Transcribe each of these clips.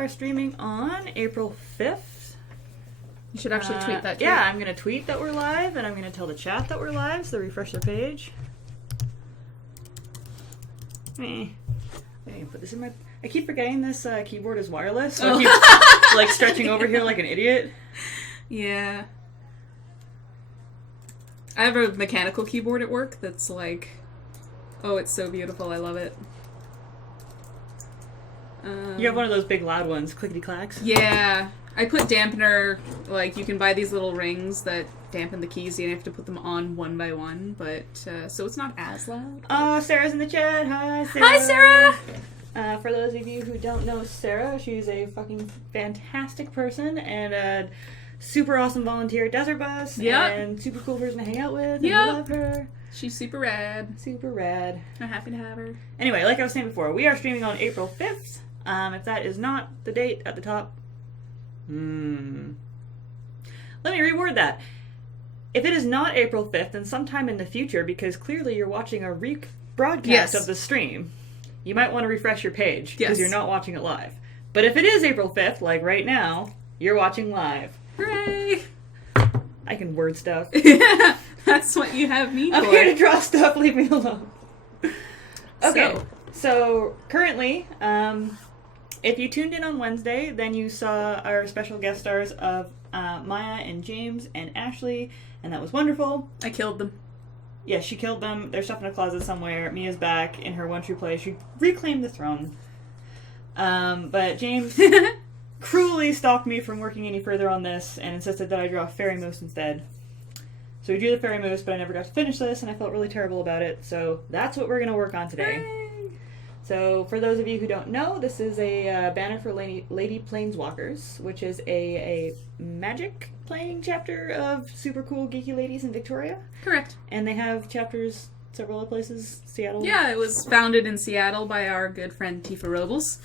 are streaming on April 5th. You should actually tweet that. Yeah, I'm going to tweet that we're live, and I'm going to tell the chat that we're live, so refresh their page. I put this in my... I keep forgetting this keyboard is wireless, so I keep like stretching over here like an idiot. Yeah. I have a mechanical keyboard at work that's like... Oh, it's so beautiful. I love it. You have one of those big loud ones, clickety-clacks? Yeah. I put dampener, like, you can buy these little rings that dampen the keys. You have to put them on one by one, but, so it's not as loud. Oh, Sarah's in the chat. Hi, Sarah. Hi, Sarah! For those of you who don't know Sarah, she's a fucking fantastic person and a super awesome volunteer at Desert Bus. Yep. And super cool person to hang out with. Yep. And we love her. She's super rad. Super rad. I'm happy to have her. Anyway, like I was saying before, we are streaming on April 5th. If that is not the date at the top... Let me reword that. If it is not April 5th, then sometime in the future, because clearly you're watching a rebroadcast of the stream, you might want to refresh your page, because you're not watching it live. But if it is April 5th, like right now, you're watching live. Hooray! I can word stuff. Yeah, that's what you have me for. I'm here to draw stuff, leave me alone. Okay, so currently, if you tuned in on Wednesday, then you saw our special guest stars of Maya and James and Ashley, and that was wonderful. I killed them. Yeah, she killed them. They're stuffed in a closet somewhere. Mia's back in her one true place. She reclaimed the throne. But James cruelly stopped me from working any further on this and insisted that I draw a fairy moose instead. So we drew the fairy moose, but I never got to finish this, and I felt really terrible about it. So that's what we're going to work on today. Hooray! So for those of you who don't know, this is a banner for Lady Planeswalkers, which is a magic playing chapter of super cool geeky ladies in Victoria. Correct. And they have chapters several other places, Seattle. Yeah, it was founded in Seattle by our good friend Tifa Robles.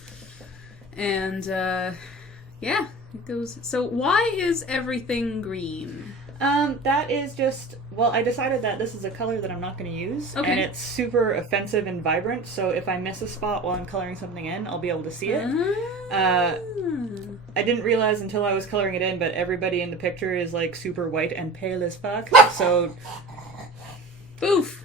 And, yeah, it goes... So why is everything green? That is just... Well, I decided that this is a color that I'm not going to use. Okay. And it's super offensive and vibrant, so if I miss a spot while I'm coloring something in, I'll be able to see it. I didn't realize until I was coloring it in, but everybody in the picture is, like, super white and pale as fuck, so... Boof!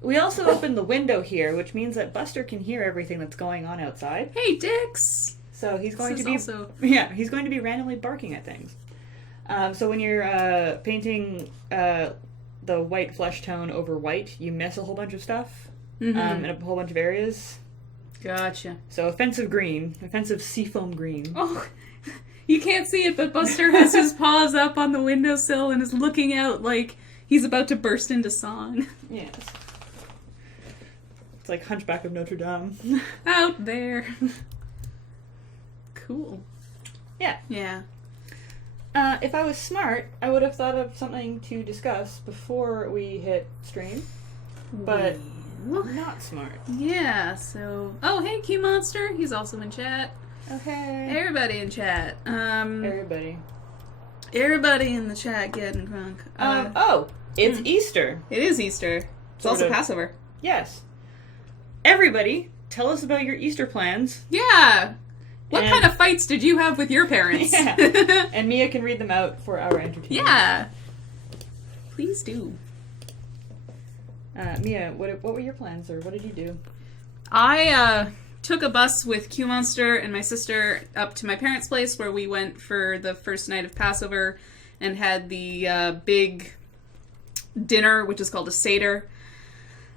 We also opened the window here, which means that Buster can hear everything that's going on outside. Hey, Dix! So he's going to be... Also... Yeah, he's going to be randomly barking at things. So when you're painting the white flesh tone over white, you miss a whole bunch of stuff in a whole bunch of areas. Gotcha. So offensive green, offensive seafoam green. Oh, you can't see it, but Buster has his paws up on the windowsill and is looking out like he's about to burst into song. Yes. It's like Hunchback of Notre Dame. Out there. Cool. Yeah. Yeah. If I was smart, I would have thought of something to discuss before we hit stream. But not smart. Yeah, so... Oh, hey, Q-Monster. He's also in chat. Okay. Everybody in chat. Everybody. Everybody in the chat getting crunk. It's Easter. It is Easter. It's also Passover. Yes. Everybody, tell us about your Easter plans. Yeah. What kind of fights did you have with your parents? Yeah. And Mia can read them out for our entertainment. Yeah. Please do. Mia, what were your plans, or what did you do? I took a bus with Q-Monster and my sister up to my parents' place where we went for the first night of Passover and had the big dinner, which is called a Seder.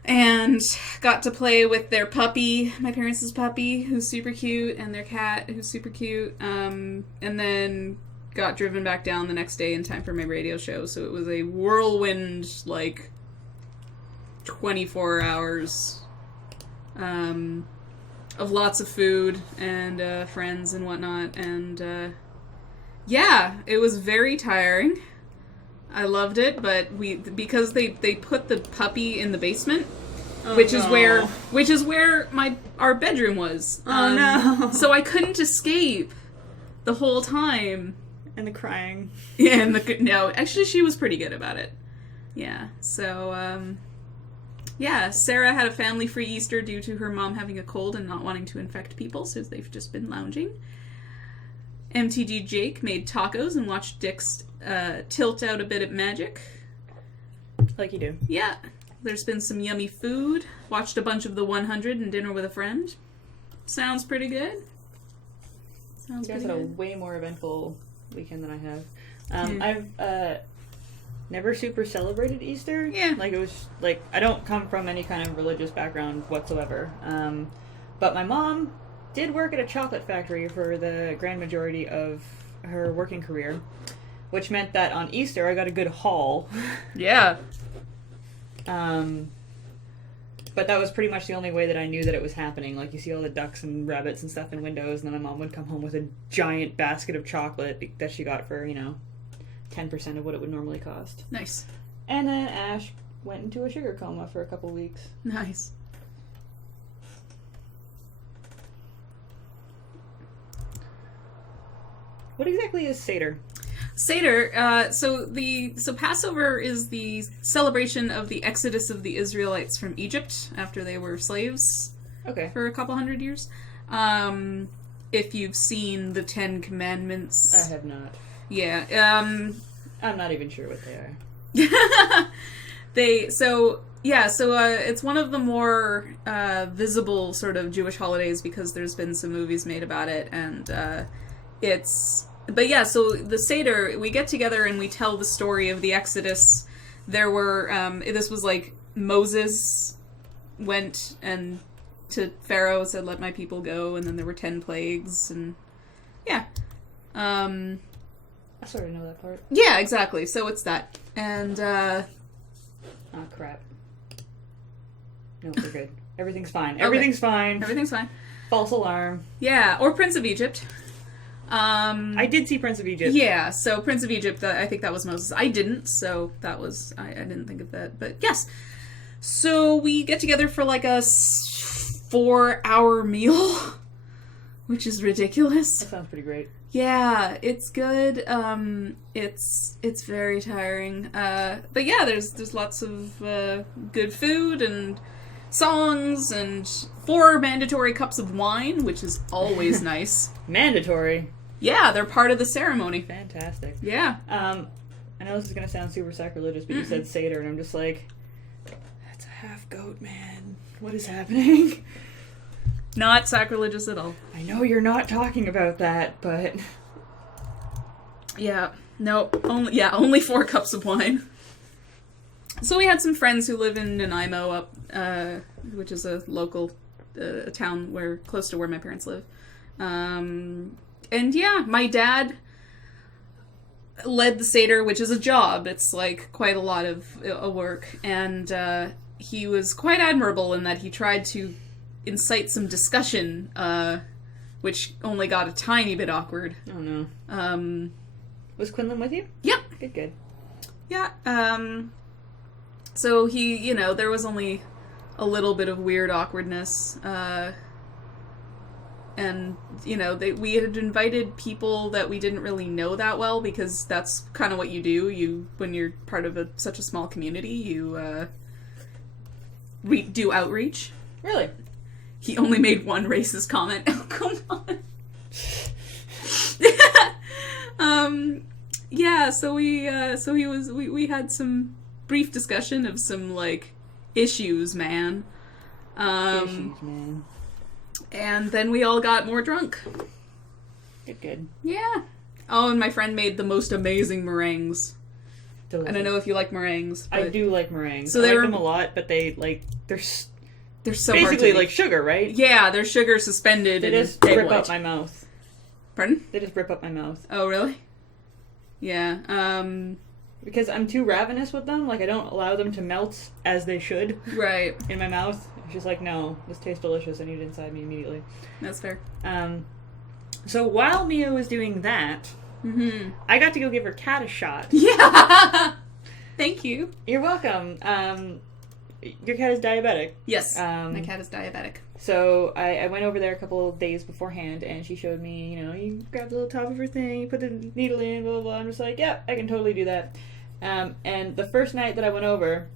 And got to play with their puppy, my parents' puppy, who's super cute, and their cat, who's super cute. And then got driven back down the next day in time for my radio show. So it was a whirlwind, 24 hours of lots of food and friends and whatnot. And yeah, it was very tiring. I loved it, but because they put the puppy in the basement, which is where our bedroom was. No! So I couldn't escape the whole time. And the crying. Yeah, no, actually she was pretty good about it. Yeah, so yeah, Sarah had a family-free Easter due to her mom having a cold and not wanting to infect people, so they've just been lounging. MTG Jake made tacos and watched Dick's tilt out a bit at Magic. Like you do. Yeah. There's been some yummy food. Watched a bunch of the 100 and Dinner with a Friend. Sounds pretty good. Sounds You guys pretty had a good. way more eventful weekend than I have. I've never super celebrated Easter. Yeah. Like, it was, like, I don't come from any kind of religious background whatsoever. But my mom did work at a chocolate factory for the grand majority of her working career, which meant that on Easter I got a good haul. Yeah. But that was pretty much the only way that I knew that it was happening. Like, you see all the ducks and rabbits and stuff in windows, and then my mom would come home with a giant basket of chocolate that she got for, 10% of what it would normally cost. Nice. And then Ash went into a sugar coma for a couple weeks. Nice. What exactly is Seder? Seder, so Passover is the celebration of the exodus of the Israelites from Egypt after they were slaves Okay. for a couple hundred years. If you've seen the Ten Commandments. I have not. Yeah. I'm not even sure what they are. It's one of the more visible sort of Jewish holidays because there's been some movies made about it, and so the Seder, we get together and we tell the story of the Exodus. There were, this was like Moses went and to Pharaoh said, "Let my people go," and then there were 10 plagues, and yeah. I sort of know that part. Yeah, exactly. So it's that. And, Oh, crap. No, we're good. Everything's fine. Everything's fine. Everything's fine. False alarm. Yeah, or Prince of Egypt. I did see Prince of Egypt. Yeah, so Prince of Egypt, I think that was Moses. I didn't, so that was, I didn't think of that. But yes. So we get together for like a 4-hour meal, which is ridiculous. That sounds pretty great. Yeah, it's good. It's very tiring. But yeah, there's lots of good food and songs and 4 mandatory cups of wine, which is always nice. Mandatory. Yeah, they're part of the ceremony. Fantastic. Yeah. I know this is going to sound super sacrilegious, but you said Seder, and I'm just like, that's a half goat, man. What is happening? Not sacrilegious at all. I know you're not talking about that, but... Yeah. No, only 4 cups of wine. So we had some friends who live in Nanaimo up, which is a local a town close to where my parents live. And yeah, my dad led the Seder, which is a job. It's like quite a lot of work. And he was quite admirable in that he tried to incite some discussion, which only got a tiny bit awkward. Oh no. Was Quinlan with you? Yep. Good. Yeah. So he, there was only a little bit of weird awkwardness. And, we had invited people that we didn't really know that well because that's kind of what you do. When you're part of such a small community, you do outreach. Really? He only made one racist comment. Oh, come on. Yeah, so we had some brief discussion of some, issues, man. Issues, man. And then we all got more drunk. Good. Yeah. Oh, and my friend made the most amazing meringues. Delicious. I don't know if you like meringues. I do like meringues. So I they like were them a lot, but they're so basically hard to like sugar, right? Yeah, they're sugar suspended They in just egg rip white. up my mouth. Pardon? They just rip up my mouth. Oh, really? Yeah. Because I'm too ravenous with them. Like, I don't allow them to melt as they should Right. in my mouth. It's just like, no, this tastes delicious. I need it inside me immediately. That's fair. So while Mia was doing that, I got to go give her cat a shot. Yeah! Thank you. You're welcome. Your cat is diabetic. Yes. My cat is diabetic. So I went over there a couple of days beforehand, and she showed me, you grab the little top of her thing, you put the needle in, blah, blah, blah. I'm just like, yeah, I can totally do that. And the first night that I went over,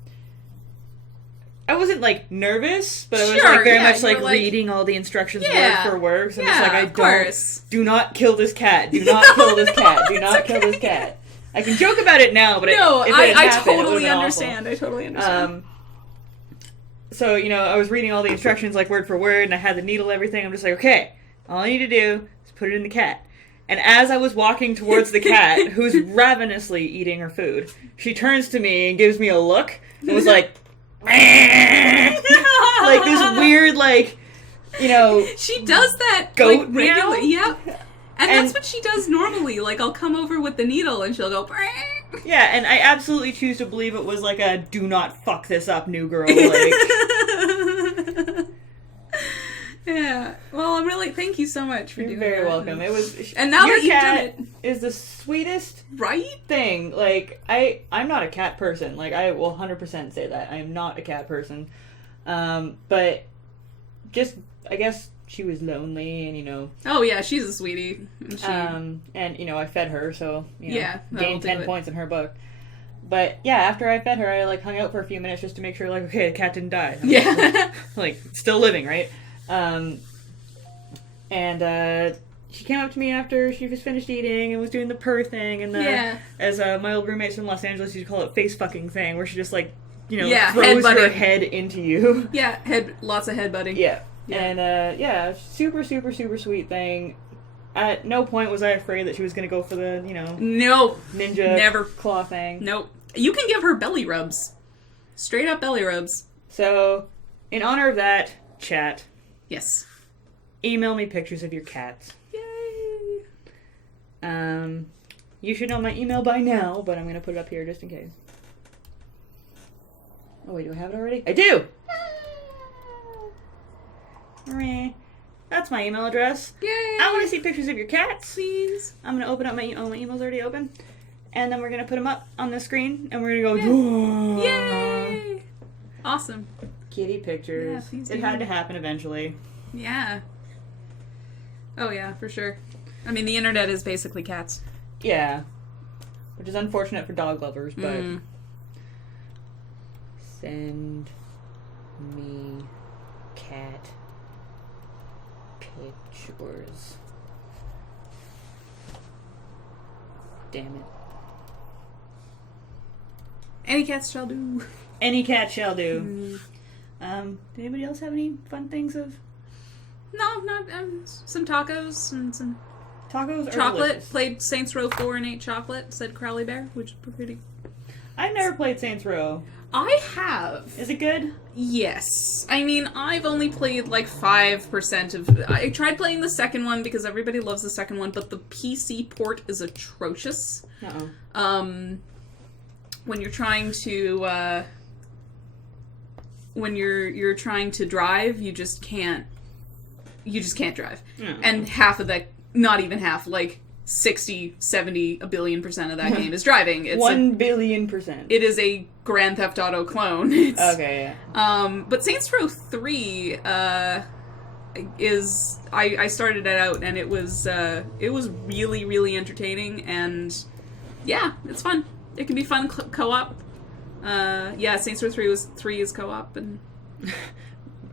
I wasn't, like, nervous, but I was, Sure, like, very yeah, much, like, you're like- reading all the instructions Yeah. word for word. So I'm Yeah, just like, of course. do not kill this cat. Do not kill this cat. Do not kill this cat. I can joke about it now, but No, if it I had happened, it would've totally been awful. understand. I totally understand. So, you know, I was reading all the instructions, like, word for word, and I had the needle, everything. I'm just like, okay, all I need to do is put it in the cat. And as I was walking towards the cat, who's ravenously eating her food, she turns to me and gives me a look and was like, like this weird, like, you know, She does that goat like regularly. meow? Yep. And that's what she does normally. Like, I'll come over with the needle and she'll go. yeah, and I absolutely choose to believe it was like a do not fuck this up, new girl. Like, yeah. Well, I'm really thank you so much for you're doing very that. welcome. It was, And now your that you've done cat it, is the sweetest right? thing. Like, I'm not a cat person. Like, I will 100% say that I am not a cat person. But just, I guess she was lonely, and you know. Oh yeah, she's a sweetie. And she, and you know, I fed her, so you know, Yeah, that'll gained do 10 it. points in her book. But yeah, after I fed her, I like hung out for a few minutes just to make sure, like, okay, the cat didn't die. yeah. Like, still living, right? And she came up to me after she was finished eating and was doing the purr thing, and the Yeah. as my old roommates from Los Angeles used to call it, face fucking thing, where she just like, you know, Yeah, throws her headbutting. head into you. Yeah, lots of headbutting. Yeah. Yeah. And yeah, super, super, super sweet thing. At no point was I afraid that she was going to go for the, you know, No, ninja never. claw thing. Nope. You can give her belly rubs. Straight up belly rubs. So, in honor of that, chat, Yes. email me pictures of your cats. Yay. You should know my email by now, but I'm going to put it up here just in case. Oh wait, do I have it already? I do! Meh. That's my email address. Yay. I want to see pictures of your cats. Please. I'm going to open up my email's already open. And then we're going to put them up on the screen, and we're going to go, Yay. Awesome. kitty pictures. Yeah, please It do. had to happen eventually. Yeah. Oh yeah, for sure. I mean, the internet is basically cats. Yeah. Which is unfortunate for dog lovers, but... Send me cat pictures. Damn it. Any cats shall do. Any cat shall do. Did anybody else have any fun things of No, not some tacos and some tacos or chocolate. delicious? Played Saints Row 4 and ate chocolate, said Crowley Bear, which is pretty. I've never played Saints Row. I have. Is it good? Yes. I mean, I've only played like 5% of... I tried playing the second one because everybody loves the second one, but the PC port is atrocious. Uh-oh. When you're trying to... when you're trying to drive, you just can't drive. No. And half of that... Not even half, like 60, 70, a billion % of that game is driving. It's 1 billion %. it is a Grand Theft Auto clone. It's, Okay, yeah. but Saints Row 3 is I started it out and it was really, really entertaining, and yeah, it's fun. It can be fun co-op. Yeah, Saints Row 3 is co-op, and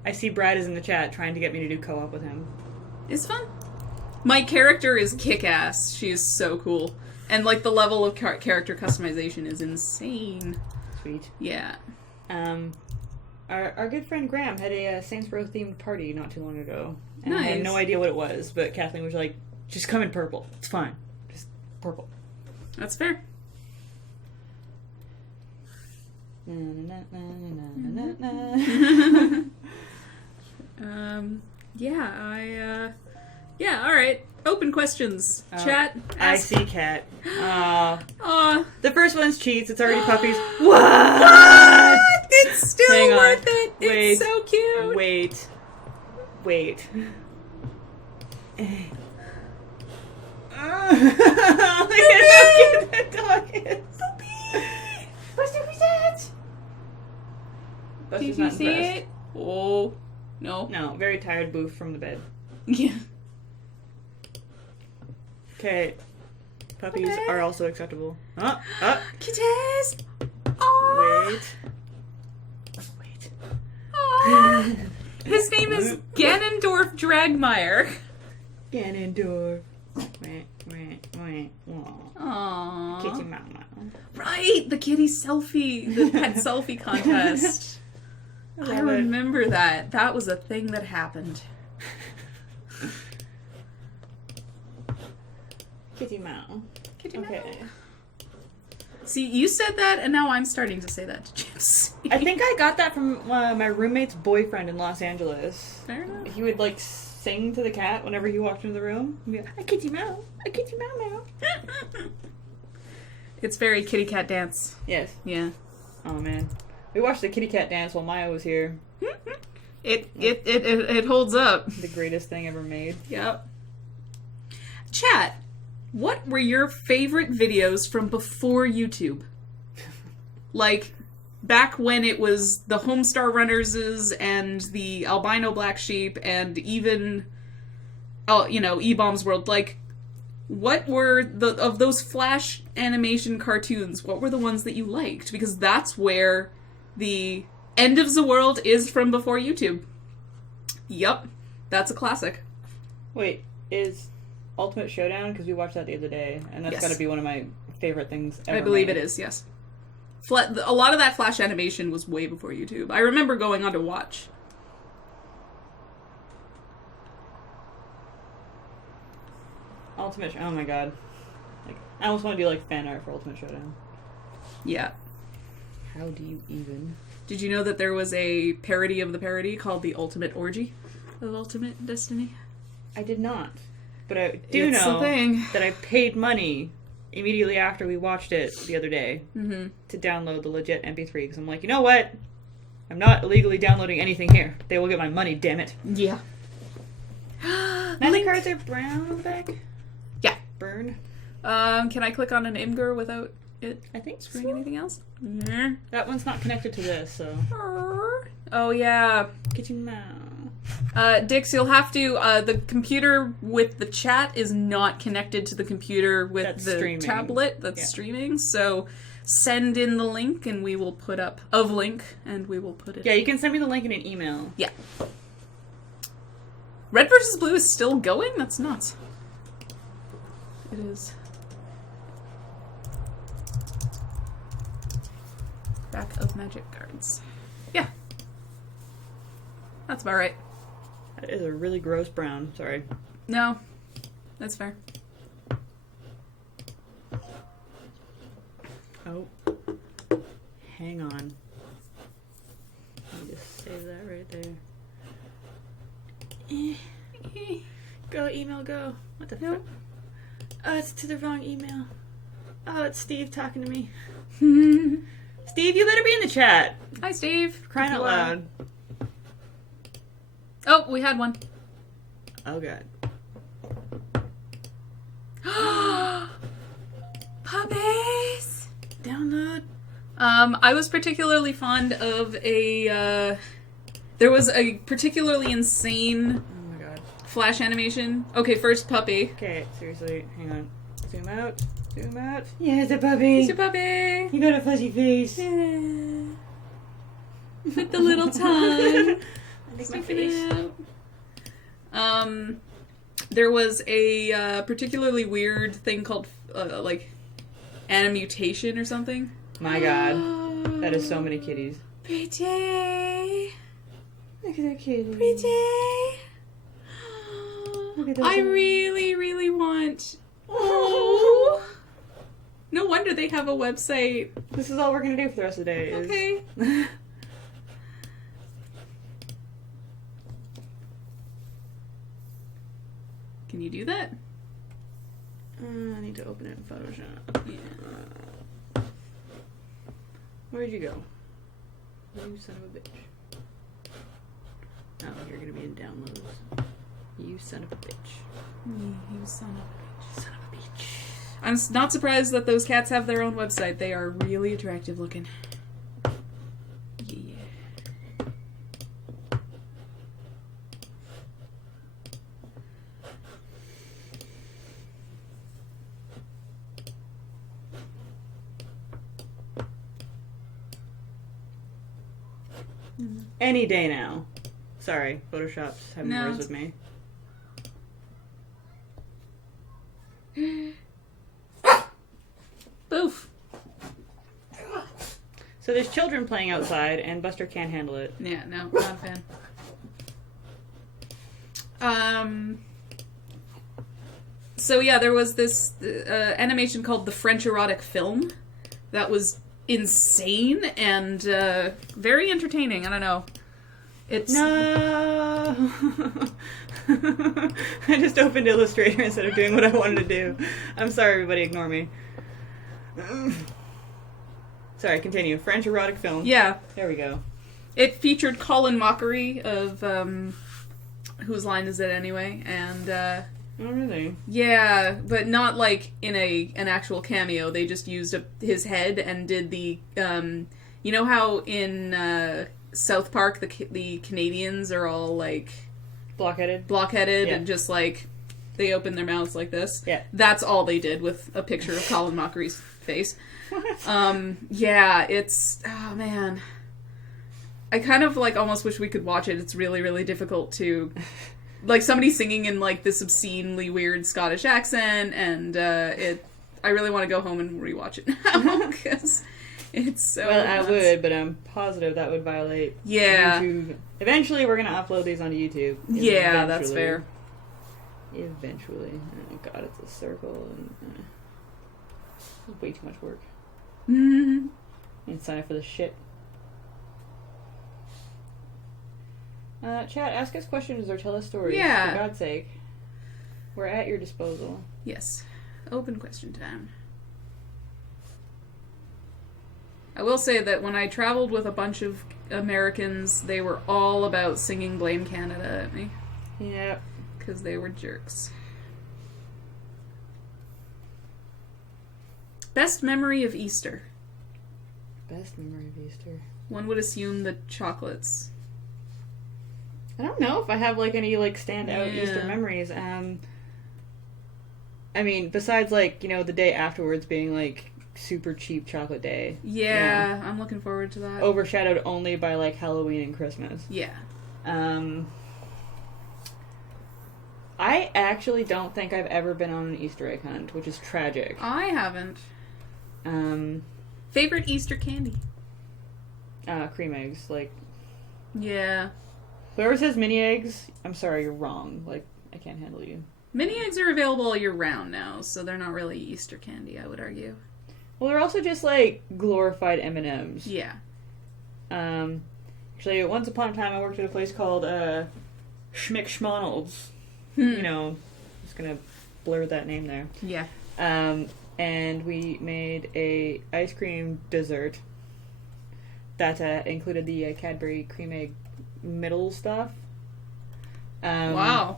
I see Brad is in the chat trying to get me to do co-op with him. it's fun. My character is kick-ass. She is so cool. And like the level of character customization is insane. Sweet. Yeah. Our good friend Graham had a Saints Row themed party not too long ago. And I had Nice. no idea what it was, but Kathleen was like, just come in purple. It's fine. Just purple. That's fair. Na, na, na, na, na, na, na. Yeah, alright. Open questions. Chat. I Ask. see cat. Aw. The first one's cheats. It's already puppies. What? It's still Hang on. worth it. Wait. It's so cute. Wait. Look at how cute that dog is. What's the result? Did you see it? Oh. No. No, very tired boof from the bed. Yeah. Okay. Puppies Okay. are also acceptable. Kitties! Aw. Wait. His name is Ganondorf Dragmire. Ganondorf. Aww. Kitty mama. Right, the kitty selfie, the pet selfie contest. I remember that. That was a thing that happened. Kitty Mao. Kitty Mao. Okay. See, you said that, and now I'm starting to say that to James. I think I got that from my roommate's boyfriend in Los Angeles. Fair enough. He would like sing to the cat whenever he walked into the room. He'd be like, "Hi, Kitty Mao. Hi, Kitty Mao Mao." It's very kitty cat dance. Yes. Yeah. Oh man, we watched the kitty cat dance while Maya was here. It holds up. The greatest thing ever made. Yep. Chat, what were your favorite videos from before YouTube? Like, back when it was the Homestar Runners' and the Albino Black Sheep and even, E-Bomb's World. Like, what were of those Flash animation cartoons, what were the ones that you liked? Because that's where the End of the World is from before YouTube. Yup. That's a classic. Wait, is Ultimate Showdown? Because we watched that the other day, and that's got to be one of my favorite things ever I believe made. it is, yes. A lot of that Flash animation was way before YouTube. I remember going on to watch. Oh my god. Like, I almost want to do like fan art for Ultimate Showdown. Yeah. How do you even? Did you know that there was a parody of the parody called The Ultimate Orgy of Ultimate Destiny? I did not. But I do It's know a thing. that I paid money immediately after we watched it the other day to download the legit MP3 because I'm like, you know what? I'm not illegally downloading anything here. They will get my money, damn it. Yeah. Magic cards are brown on the back? Yeah. Burn? Can I click on an Imgur without it I think screwing so. anything else? That one's not connected to this, so. Oh, yeah. Kitchen Mouse. Dix, you'll have to, the computer with the chat is not connected to the computer with That's the streaming. tablet that's streaming, so send in the link and we will put up, and we will put it Yeah, you can send me the link in an email. Yeah. Red versus Blue is still going? That's nuts. It is. Back of Magic cards. Yeah. That's about right. That is a really gross brown. Sorry. No. That's fair. Oh. Hang on. Let me just save that right there. Go, email, go. What the fuck? Oh, it's to the wrong email. Oh, it's Steve talking to me. Steve, you better be in the chat. Hi, Steve. Crying out loud. Oh, we had one. Oh, God. Puppies! Download. I was particularly fond of a, there was a particularly insane Oh, my God. Flash animation. Okay, first puppy. Okay, seriously. Hang on. Zoom out. Zoom out. Yeah, it's a puppy. It's a puppy! You got a fuzzy face. Yeah. With the little tongue. I think my face. There was a particularly weird thing called like animutation or something. My God. That is so many kitties. Pretty. Look at that kitty. Pretty. Look at those I eyes. really, really want. Oh. No wonder they have a website. This is all we're gonna do for the rest of the day. is- Okay. Can you do that? I need to open it in Photoshop. Yeah. Where'd you go? You son of a bitch. Oh, you're gonna be in downloads. You son of a bitch. You son of a bitch. Son of a bitch. I'm not surprised that those cats have their own website. They are really attractive looking. Yeah. Any day now. Sorry, Photoshop's having No, words with me. Boof. So there's children playing outside, and Buster can't handle it. Yeah, no, not a fan. So yeah, there was this animation called the French erotic film that was insane and very entertaining. I don't know. It's No. I just opened Illustrator instead of doing what I wanted to do. I'm sorry, everybody. Ignore me. Sorry, continue. French erotic film. Yeah. There we go. It featured Colin Mockery of Whose Line Is It Anyway? And Oh, really? yeah, but not like in an actual cameo. They just used his head and did the you know how in South Park the Canadians are all like Blockheaded? blockheaded Yeah. and just like they open their mouths like this. Yeah. That's all they did with a picture of Colin Mockery's face. What? Yeah, it's oh man. I kind of like almost wish we could watch it. It's really, really difficult to like somebody singing in like this obscenely weird Scottish accent, and I really want to go home and rewatch it now because it's so. Well, I nuts. would, but I'm positive that would violate Yeah. YouTube. Eventually, we're gonna upload these onto YouTube. Yeah, that's Eventually. fair. Eventually. Oh god, it's a circle and it's way too much work. Mhm. And sign up for the shit. Chat, ask us questions or tell us stories. Yeah. For God's sake. We're at your disposal. Yes. Open question time. I will say that when I traveled with a bunch of Americans, they were all about singing Blame Canada at me. Yep. Because they were jerks. Best memory of Easter. Best memory of Easter. One would assume the chocolates. I don't know if I have like any like standout Yeah. Easter memories. I mean, besides like, you know, the day afterwards being like super cheap chocolate day. Yeah, I'm looking forward to that. Overshadowed only by like Halloween and Christmas. Yeah. I actually don't think I've ever been on an Easter egg hunt, which is tragic. I haven't. Um, Favorite Easter candy? Cream eggs. Like, Yeah. whoever says mini eggs, I'm sorry, you're wrong. Like, I can't handle you. Mini eggs are available all year round now, so they're not really Easter candy, I would argue. Well, they're also just like glorified M&Ms. Yeah. Actually, once upon a time, I worked at a place called Schmick Schmonald's. Hmm. You know, just gonna blur that name there. Yeah. And we made a ice cream dessert that included the Cadbury cream egg middle stuff. Wow.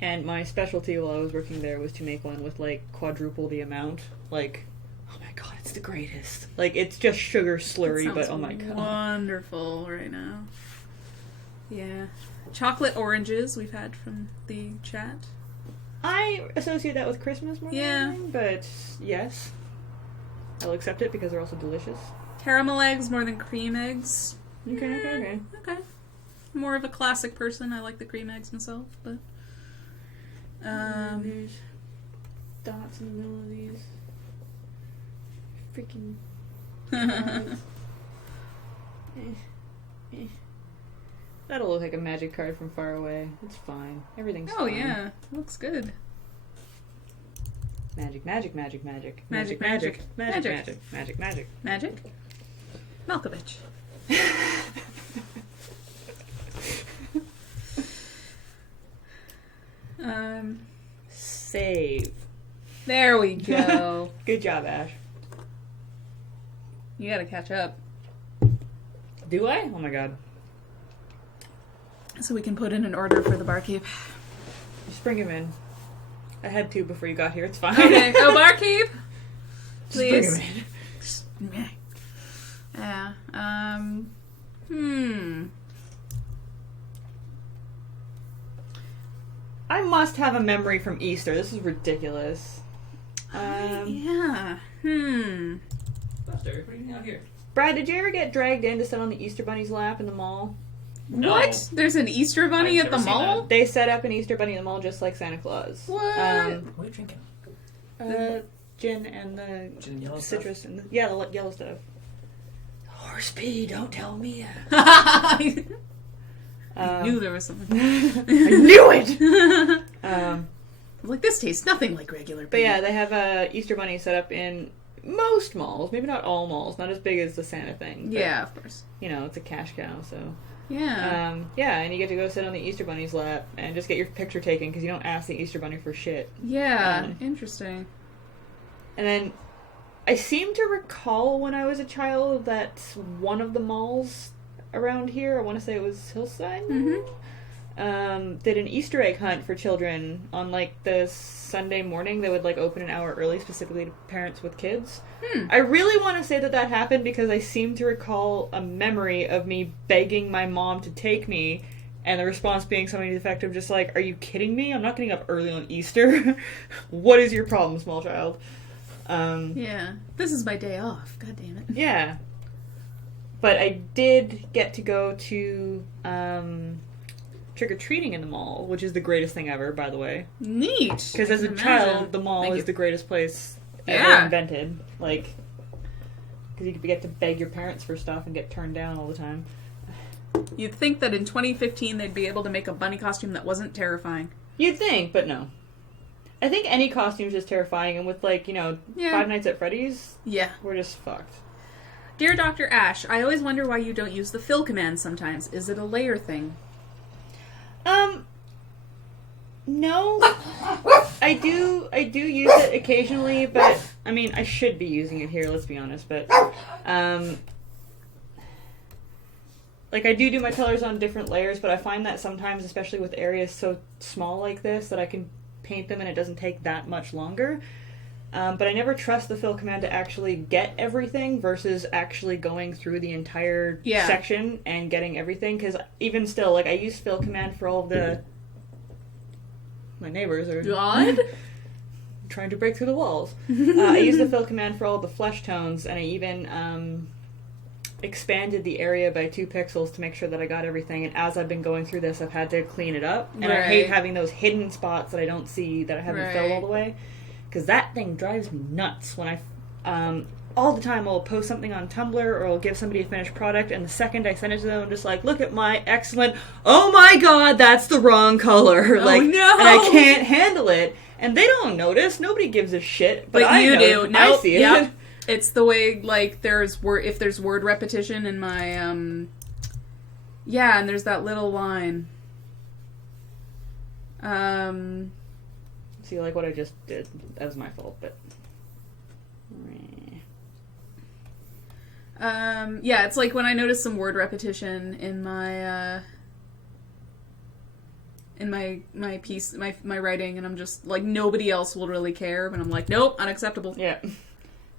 And my specialty while I was working there was to make one with like quadruple the amount. Like, oh my god, it's the greatest. Like, it's just sugar slurry, That but sounds oh my god. wonderful right now. Yeah. Chocolate oranges we've had from the chat. I associate that with Christmas more than Yeah. anything, but yes. I'll accept it because they're also delicious. Caramel eggs more than cream eggs. Okay. Okay. More of a classic person. I like the cream eggs myself, but There's dots in the middle of these. Freaking cards. That'll look like a magic card from far away. It's fine. Everything's Oh fine. yeah, looks good. Magic, magic, magic, magic. Magic, magic. magic. Magic, Magic. magic, magic, magic. Magic? Malkovich. Save. There we go. Good job, Ash. You gotta catch up. Do I? Oh my god. So we can put in an order for the barkeep. Just bring him in. I had to before you got here. It's fine. Okay, go barkeep! Just bring Please. him in. Yeah. I must have a memory from Easter. This is ridiculous. Yeah. Buster, what are you doing out here? Brad, did you ever get dragged in to sit on the Easter Bunny's lap in the mall? No. What? There's an Easter bunny I've at the never seen mall? They set up an Easter Bunny in the mall just like Santa Claus. What? What are you drinking? Gin and the Gin and yellow citrus stuff? and the yellow stuff. Horse pee, don't tell me. I knew there was something. I knew it! Like, this tastes nothing like regular But beer. yeah, they have a Easter Bunny set up in most malls. Maybe not all malls. Not as big as the Santa thing. But, Yeah, of course. you know, it's a cash cow, so... Yeah. Yeah, and you get to go sit on the Easter Bunny's lap and just get your picture taken because you don't ask the Easter Bunny for shit. Yeah, interesting. And then I seem to recall when I was a child that one of the malls around here, I want to say it was Hillside, did an Easter egg hunt for children on like the Sunday morning. They would like open an hour early specifically to parents with kids. I really want to say that happened because I seem to recall a memory of me begging my mom to take me and the response being something to the effect of just like, are you kidding me? I'm not getting up early on Easter. What is your problem, small child? Yeah. This is my day off. God damn it. Yeah. But I did get to go to trick-or-treating in the mall, which is the greatest thing ever, by the way. Neat. Because as a child, the mall Thank is you. the greatest place Yeah. ever invented. Like, because you get to beg your parents for stuff and get turned down all the time. You'd think that in 2015 they'd be able to make a bunny costume that wasn't terrifying. You'd think, but no. I think any costume is just terrifying, and with, like, you know, Yeah. Five Nights at Freddy's, Yeah. we're just fucked. Dear Dr. Ash, I always wonder why you don't use the fill command sometimes. Is it a layer thing? No. I do use it occasionally, but, I mean, I should be using it here, let's be honest, but, like, I do my colors on different layers, but I find that sometimes, especially with areas so small like this, that I can paint them and it doesn't take that much longer. But I never trust the fill command to actually get everything versus actually going through the entire section and getting everything. Because even still, like, I use fill command for all of the... My neighbors are God? trying to break through the walls. I use the fill command for all the flesh tones, and I even expanded the area by 2 pixels to make sure that I got everything. And as I've been going through this, I've had to clean it up. And I hate having those hidden spots that I don't see, that I haven't filled all the way. Because that thing drives me nuts when I... all the time I'll post something on Tumblr or I'll give somebody a finished product, and the second I send it to them, I'm just like, look at my excellent... Oh my god, that's the wrong color! Oh like, no! And I can't handle it. And they don't notice. Nobody gives a shit. But I you know. do. Nope. I see it. Yep. It's the way, like, if there's word repetition in my, yeah, and there's that little line. See, like what I just did, that was my fault, but... Yeah, it's like when I notice some word repetition in my, my piece, my writing, and I'm just, like, nobody else will really care, but I'm like, nope, unacceptable. Yeah.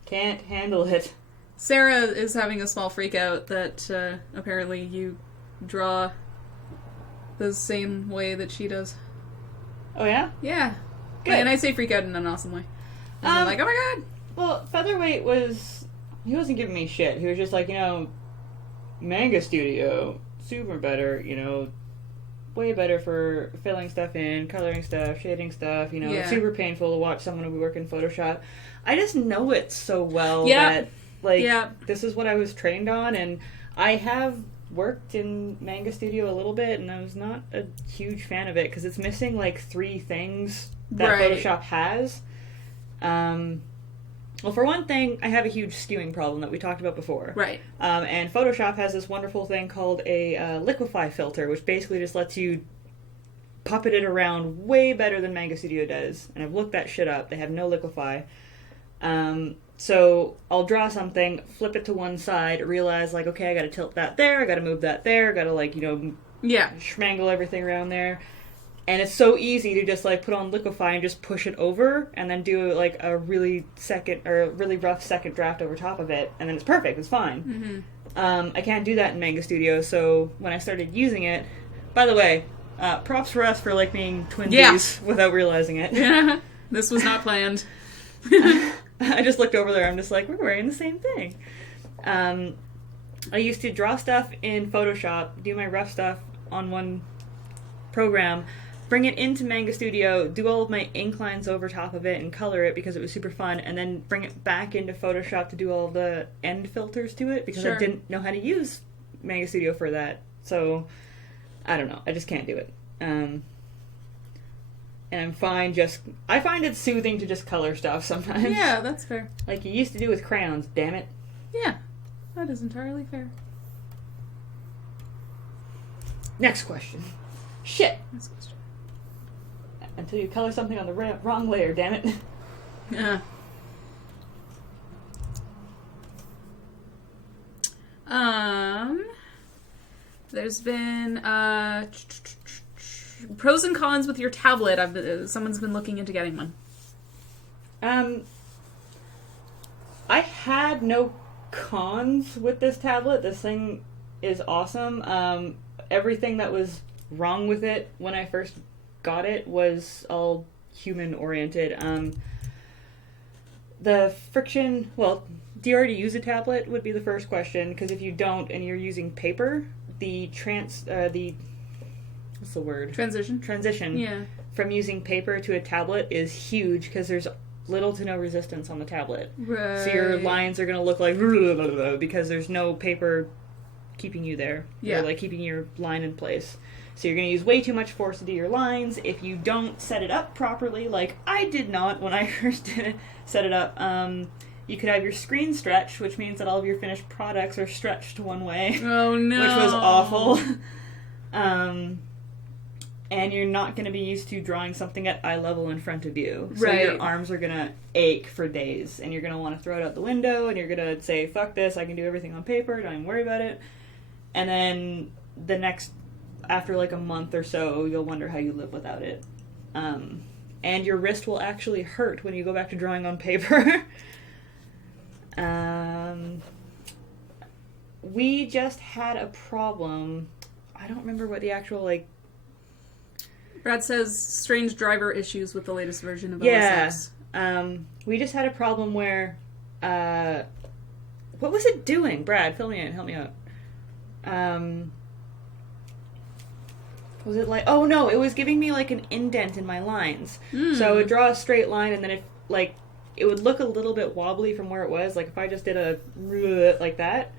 Can't handle it. Sarah is having a small freak out that, apparently you draw the same way that she does. Oh, yeah? Yeah. Good. And I say freak out in an awesome way. I'm like, oh my god! Well, Featherweight was... He wasn't giving me shit. He was just like, you know, Manga Studio, super better, you know, way better for filling stuff in, coloring stuff, shading stuff, you know, Yeah. super painful to watch someone who work in Photoshop. I just know it so well Yeah. that, like, Yeah. this is what I was trained on, and I have worked in Manga Studio a little bit, and I was not a huge fan of it, because it's missing, like, 3 things that Right. Photoshop has. Well, for one thing, I have a huge skewing problem that we talked about before. Right. And Photoshop has this wonderful thing called a liquefy filter, which basically just lets you puppet it around way better than Manga Studio does. And I've looked that shit up. They have no liquefy. So I'll draw something, flip it to one side, realize, like, okay, I gotta tilt that there, I gotta move that there, I gotta, like, you know, Yeah. schmangle everything around there. And it's so easy to just, like, put on liquefy and just push it over, and then do, like, a really rough second draft over top of it, and then it's perfect, it's fine. Mm-hmm. I can't do that in Manga Studio, so when I started using it... By the way, props for us for, like, being twinsies without realizing it. This was not planned. I just looked over there, I'm just like, we're wearing the same thing. I used to draw stuff in Photoshop, do my rough stuff on one program, bring it into Manga Studio, do all of my ink lines over top of it and color it because it was super fun, and then bring it back into Photoshop to do all the end filters to it because I didn't know how to use Manga Studio for that. So, I don't know. I just can't do it. And I'm fine I find it soothing to just color stuff sometimes. Yeah, that's fair. Like you used to do with crayons, damn it. Yeah, that is entirely fair. Next question. Shit. Next question. Until you color something on the wrong layer, damn it. Yeah. There's been pros and cons with your tablet. Someone's been looking into getting one. I had no cons with this tablet. This thing is awesome. Everything that was wrong with it when I first got it was all human oriented. The friction, well, do you already use a tablet would be the first question, because if you don't and you're using paper, the what's the word? Transition Yeah. from using paper to a tablet is huge because there's little to no resistance on the tablet. Right. So your lines are going to look like because there's no paper keeping you there. Yeah. Or like keeping your line in place. So you're going to use way too much force to do your lines. If you don't set it up properly, like I did not when I first set it up, you could have your screen stretch, which means that all of your finished products are stretched one way. Oh no. Which was awful. And you're not going to be used to drawing something at eye level in front of you. So right. your arms are going to ache for days. And you're going to want to throw it out the window. And you're going to say, fuck this, I can do everything on paper. Don't even worry about it. And then after like a month or so, you'll wonder how you live without it. And your wrist will actually hurt when you go back to drawing on paper. We just had a problem. I don't remember what the actual, like... Brad says strange driver issues with the latest version of OS X. We just had a problem where... what was it doing? Brad, fill me in. Help me out. Was it like... Oh, no. It was giving me, like, an indent in my lines. So I would draw a straight line, and then it would look a little bit wobbly from where it was. Like, if I just did a... like that...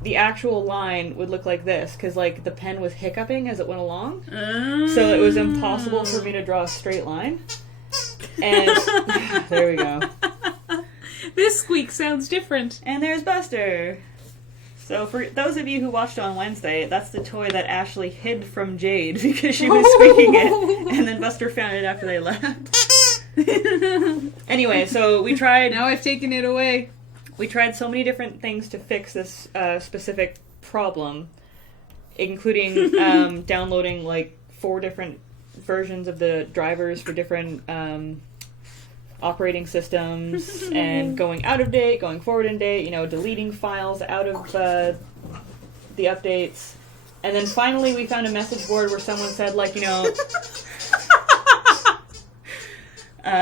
the actual line would look like this, because, like, the pen was hiccuping as it went along. So it was impossible for me to draw a straight line. And there we go. This squeak sounds different. And there's Buster. So for those of you who watched on Wednesday, that's the toy that Ashley hid from Jade because she was squeaking it. And then Buster found it after they left. Anyway, so we tried... Now I've taken it away. We tried so many different things to fix this specific problem, including downloading like 4 different versions of the drivers for different operating systems, and going out of date, going forward in date, deleting files out of the updates. And then finally we found a message board where someone said, like,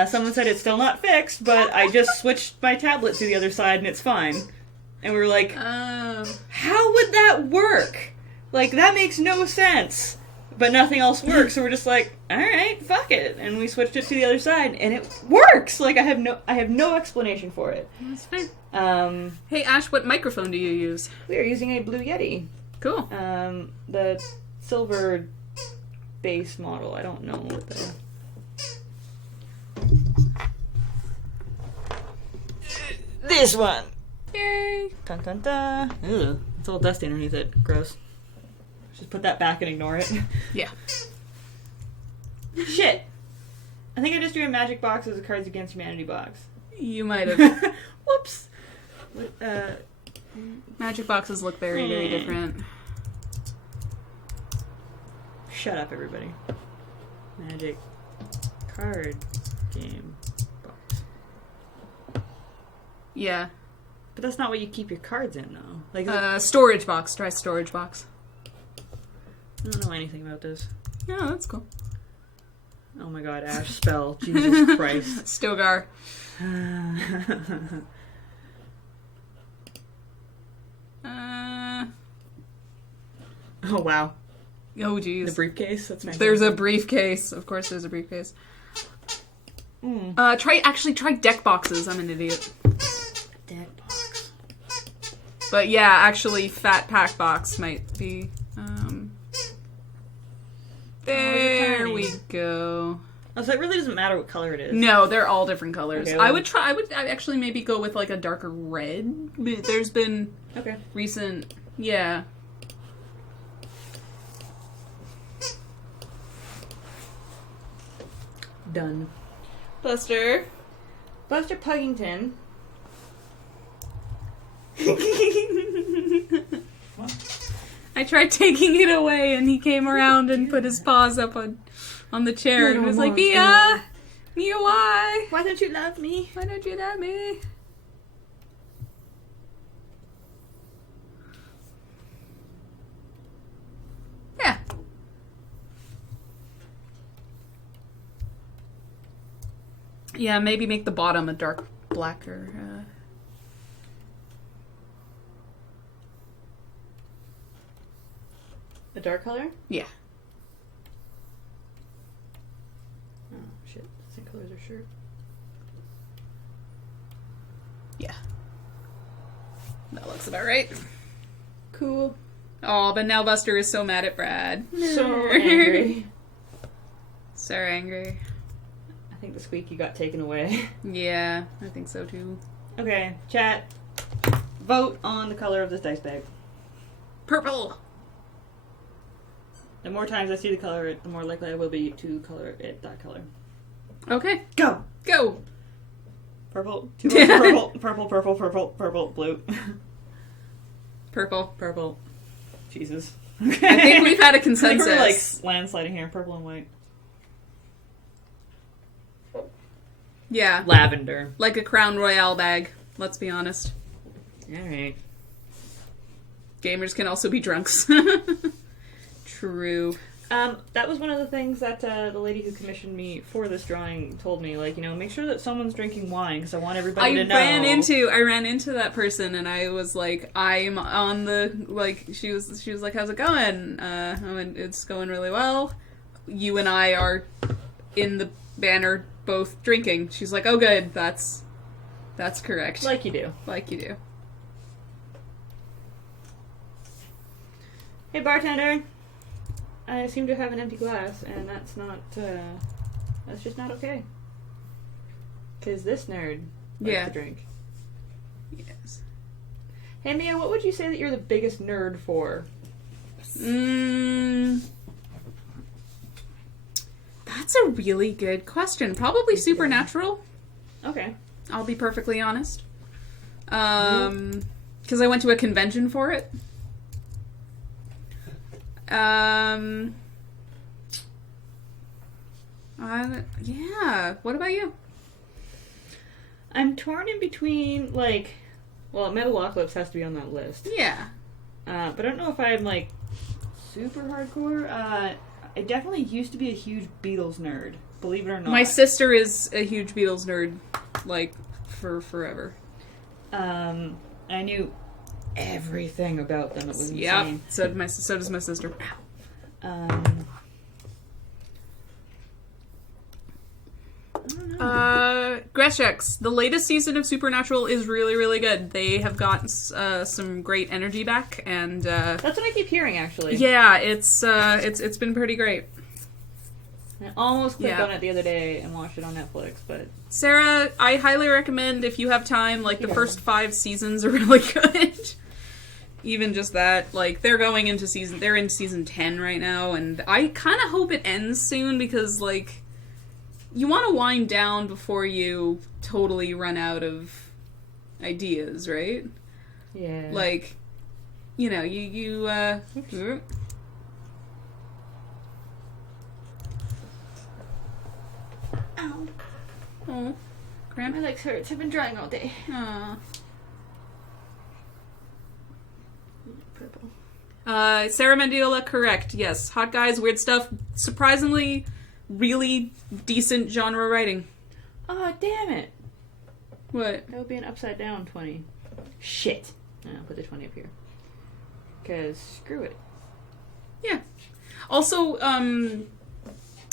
someone said it's still not fixed, but I just switched my tablet to the other side and it's fine. And we were like, how would that work? Like, that makes no sense. But nothing else works, so we're just like, alright, fuck it. And we switched it to the other side, and it works! Like, I have no explanation for it. That's fine. Hey, Ash, what microphone do you use? We are using a Blue Yeti. Cool. The silver base model. I don't know what the... This one! Yay! Dun dun dun. Ew, it's all dusty underneath it. Gross. Just put that back and ignore it. Yeah. Shit! I think I just drew a Magic box as a Cards Against Humanity box. You might have. Whoops! Magic boxes look very, very different. Shut up, everybody. Magic card game box. Yeah. But that's not what you keep your cards in, though. Like, storage box. Try storage box. I don't know anything about this. Yeah, that's cool. Oh my god, Ash, spell. Jesus Christ. Stogar. Oh, wow. Oh, geez. The briefcase? That's fantastic. There's a briefcase. Of course there's a briefcase. Try deck boxes. I'm an idiot. Deck box. But yeah, actually, fat pack box might be. There we go. Oh, so it really doesn't matter what color it is. No, they're all different colors. Okay, I would actually maybe go with like a darker red. There's been recent, yeah. Done. Buster Puggington. I tried taking it away, and he came around and put his paws up on the chair and was like, Mia, why? Why don't you love me? Why don't you love me? Yeah. Yeah, maybe make the bottom a dark black or... A dark color? Yeah. Oh, shit. Same color as her shirt. Yeah. That looks about right. Cool. Oh, but now Buster is so mad at Brad. So angry. So angry. I think the squeaky got taken away. Yeah, I think so too. Okay, chat. Vote on the color of this dice bag. Purple! The more times I see the color, the more likely I will be to color it that color. Okay. Go! Go! Purple. Two purple, purple, blue. Purple. Purple. Jesus. I think we've had a I think consensus. we're like landsliding here. Purple and white. Yeah. Lavender. Like a Crown Royale bag, let's be honest. Alright. Gamers can also be drunks. True. That was one of the things that the lady who commissioned me for this drawing told me. Like, make sure that someone's drinking wine because I want everybody to know. I ran into that person and I was like, I'm on the, like, she was like, how's it going? It's going really well. You and I are in the banner both drinking. She's like, oh good, that's correct. Like you do. Like you do. Hey bartender, I seem to have an empty glass, and that's not, that's just not okay. Because this nerd likes to drink. Yes. Hey Mia, what would you say that you're the biggest nerd for? That's a really good question. Probably Supernatural. Okay. I'll be perfectly honest. Because I went to a convention for it. Yeah. What about you? I'm torn in between, like, well, Metalocalypse has to be on that list. Yeah. But I don't know if I'm, like, super hardcore. I definitely used to be a huge Beatles nerd, believe it or not. My sister is a huge Beatles nerd, like, for forever. I knew everything about them. It was insane. Yeah. So does my sister. I don't know. Gresheks, the latest season of Supernatural is really, really good. They have gotten some great energy back, and That's what I keep hearing, actually. yeah, it's been pretty great. I almost clicked on it the other day and watched it on Netflix, but... Sarah, I highly recommend if you have time, like, the first 5 seasons are really good. Even just that, like, they're in season 10 right now, and I kind of hope it ends soon, because, like, you want to wind down before you totally run out of ideas, right? Yeah. Like, you Ow. Oh, cramp. My legs hurt. I've been drying all day. Aw. Purple. Sarah Mendiola, correct. Yes. Hot guys, weird stuff. Surprisingly, really decent genre writing. Oh, damn it. What? That would be an upside down 20. Shit. I'll put the 20 up here. Because screw it. Yeah. Also,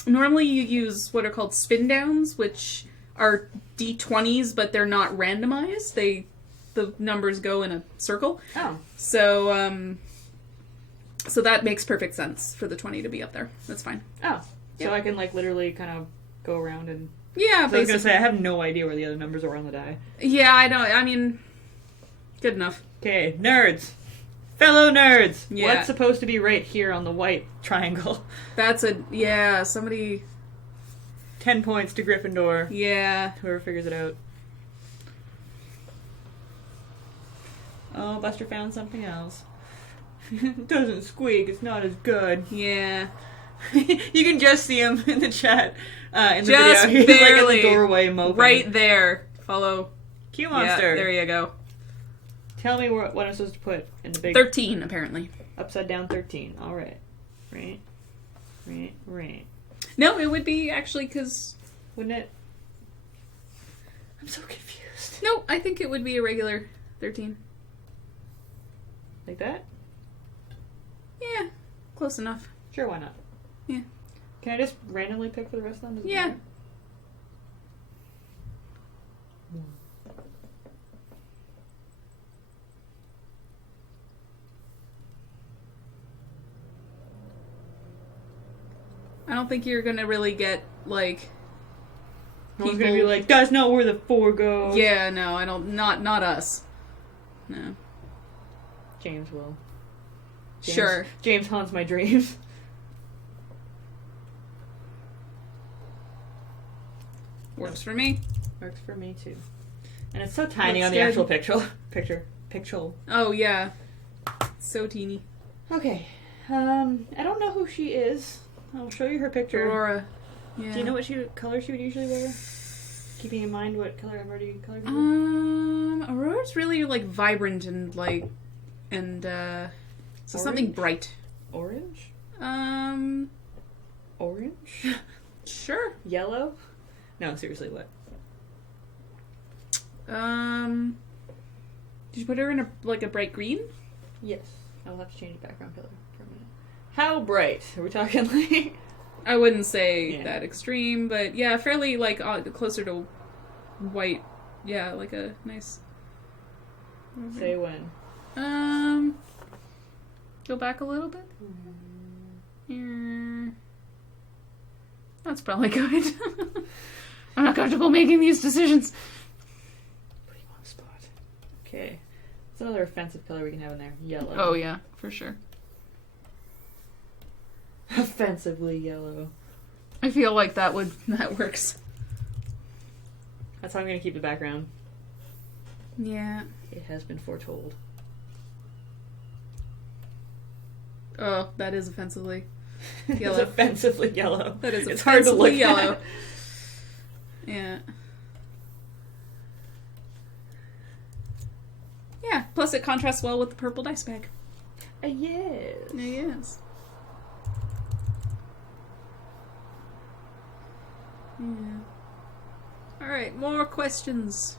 normally you use what are called spin downs, which are d20s, but they're not randomized. The numbers go in a circle. Oh. So, so that makes perfect sense for the 20 to be up there. That's fine. Oh. So Yep. I can, like, literally kind of go around and... Yeah, I was basically. going to say, I have no idea where the other numbers are on the die. Yeah, I know. I mean, good enough. Okay, nerds. Fellow nerds. Yeah. What's supposed to be right here on the white triangle? That's somebody... 10 points to Gryffindor. Yeah. Whoever figures it out. Oh, Buster found something else. It doesn't squeak. It's not as good. Yeah. You can just see him in the chat. In the Just video. He's barely. like in the doorway moping. Right there. Follow. Q Yeah, monster. there you go. Tell me what I'm supposed to put in the big 13, apparently. upside down 13. All right. Right. No, it would be actually because... Wouldn't it? I'm so confused. No, I think it would be a regular 13. Like that? Yeah, close enough. Sure, why not? Yeah. Can I just randomly pick for the rest of them? Does it Yeah. matter? I don't think you're gonna really get, like... No one's gonna be like, that's not where the 4 goes. Yeah, no, I don't... Not us. No. James will. Sure. James haunts my dreams. Works for me. Works for me too. And it's so tiny Looks on the good. actual picture. Oh, yeah. So teeny. Okay. I don't know who she is. I'll show you her picture. Aurora. Yeah. Do you know what color she would usually wear? Keeping in mind what color I've already colored. Aurora's really, like, vibrant and, like... And, so something Orange? bright. Orange? Orange? Sure. Yellow? No, seriously, what? Did you put her in a bright green? Yes. I'll have to change the background color for a minute. How bright? Are we talking like... I wouldn't say Yeah. that extreme, but yeah, fairly, like, closer to white. Yeah, like a nice... Say when. Go back a little bit. Yeah. That's probably good. I'm not comfortable making these decisions. Put you on the spot. Okay. What's another offensive color we can have in there? Yellow. Oh, yeah, for sure. Offensively yellow. I feel like that works. That's how I'm going to keep the background. Yeah. It has been foretold. Oh, that is offensively It's yellow. offensively yellow. That is It's hard to offensively look yellow. at. Yeah. Yeah, plus it contrasts well with the purple dice bag. Yes. Yes. Yeah. Alright, more questions.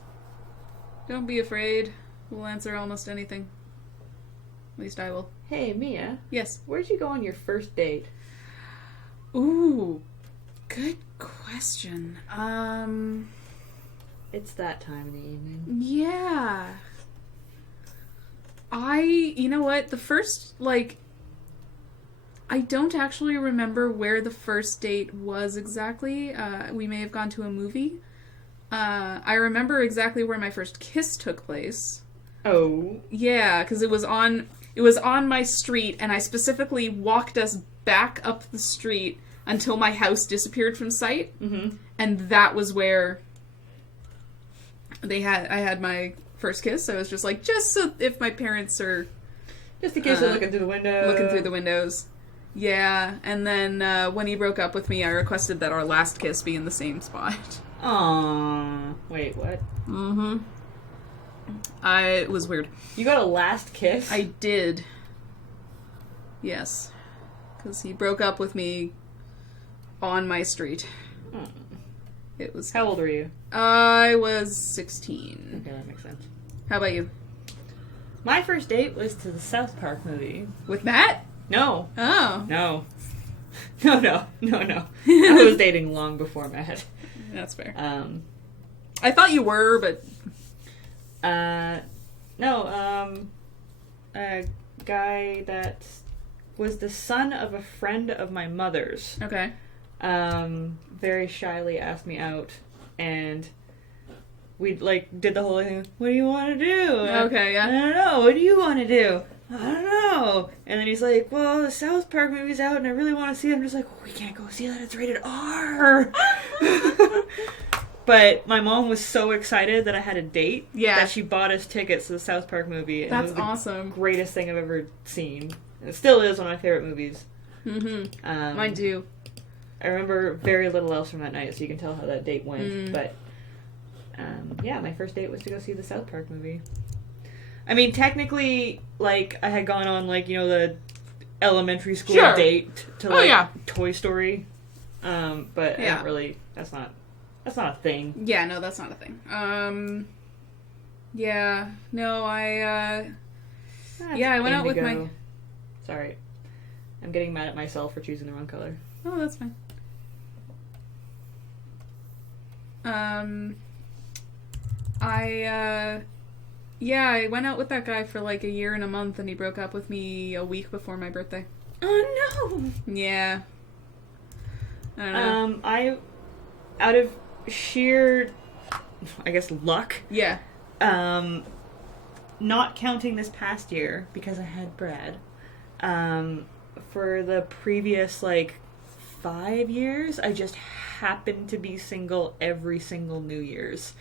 Don't be afraid. We'll answer almost anything. At least I will. Hey, Mia. Yes. Where'd you go on your first date? Ooh. Good question. It's that time in the evening. Yeah. You know what? The first, like, I don't actually remember where the first date was exactly. We may have gone to a movie. I remember exactly where my first kiss took place. Oh. Yeah, because it was on my street, and I specifically walked us back up the street until my house disappeared from sight. Mm-hmm. And that was where I had my first kiss. I was just like, just so if my parents are Just in case they're looking through the window. looking through the windows. Yeah, and then when he broke up with me, I requested that our last kiss be in the same spot. Aww. Wait, what? Mm-hmm. It was weird. You got a last kiss? I did. Yes. Because he broke up with me on my street. Oh. It was... How old were you? I was 16. Okay, that makes sense. How about you? My first date was to the South Park movie. With Matt? No. Oh. No. No. I was dating long before Matt. That's fair. I thought you were, but... No, a guy that was the son of a friend of my mother's. Okay. Very shyly asked me out, and we, like, did the whole thing, what do you want to do? Okay, yeah. I don't know, what do you want to do? I don't know. And then he's like, well, the South Park movie's out, and I really want to see it. I'm just like, we can't go see that, it's rated R. But my mom was so excited that I had a date that she bought us tickets to the South Park movie. And That's it was awesome. the greatest thing I've ever seen. It still is one of my favorite movies. Mm-hmm. Mine too. I remember very little else from that night, so you can tell how that date went. But, yeah, my first date was to go see the South Park movie. I mean, technically, like, I had gone on, like, you know, the elementary school date to, like, Toy Story. But I don't really, that's not a thing. Yeah, no, that's not a thing. Yeah, no, I went out with my... Sorry. I'm getting mad at myself for choosing the wrong color. Oh, that's fine. I went out with that guy for like a year and a month, and he broke up with me a week before my birthday. Oh, no! Yeah. I don't know. Out of sheer, I guess, luck. Yeah. Not counting this past year, because I had Brad, for the previous, like, 5 years, I just happened to be single every single New Year's.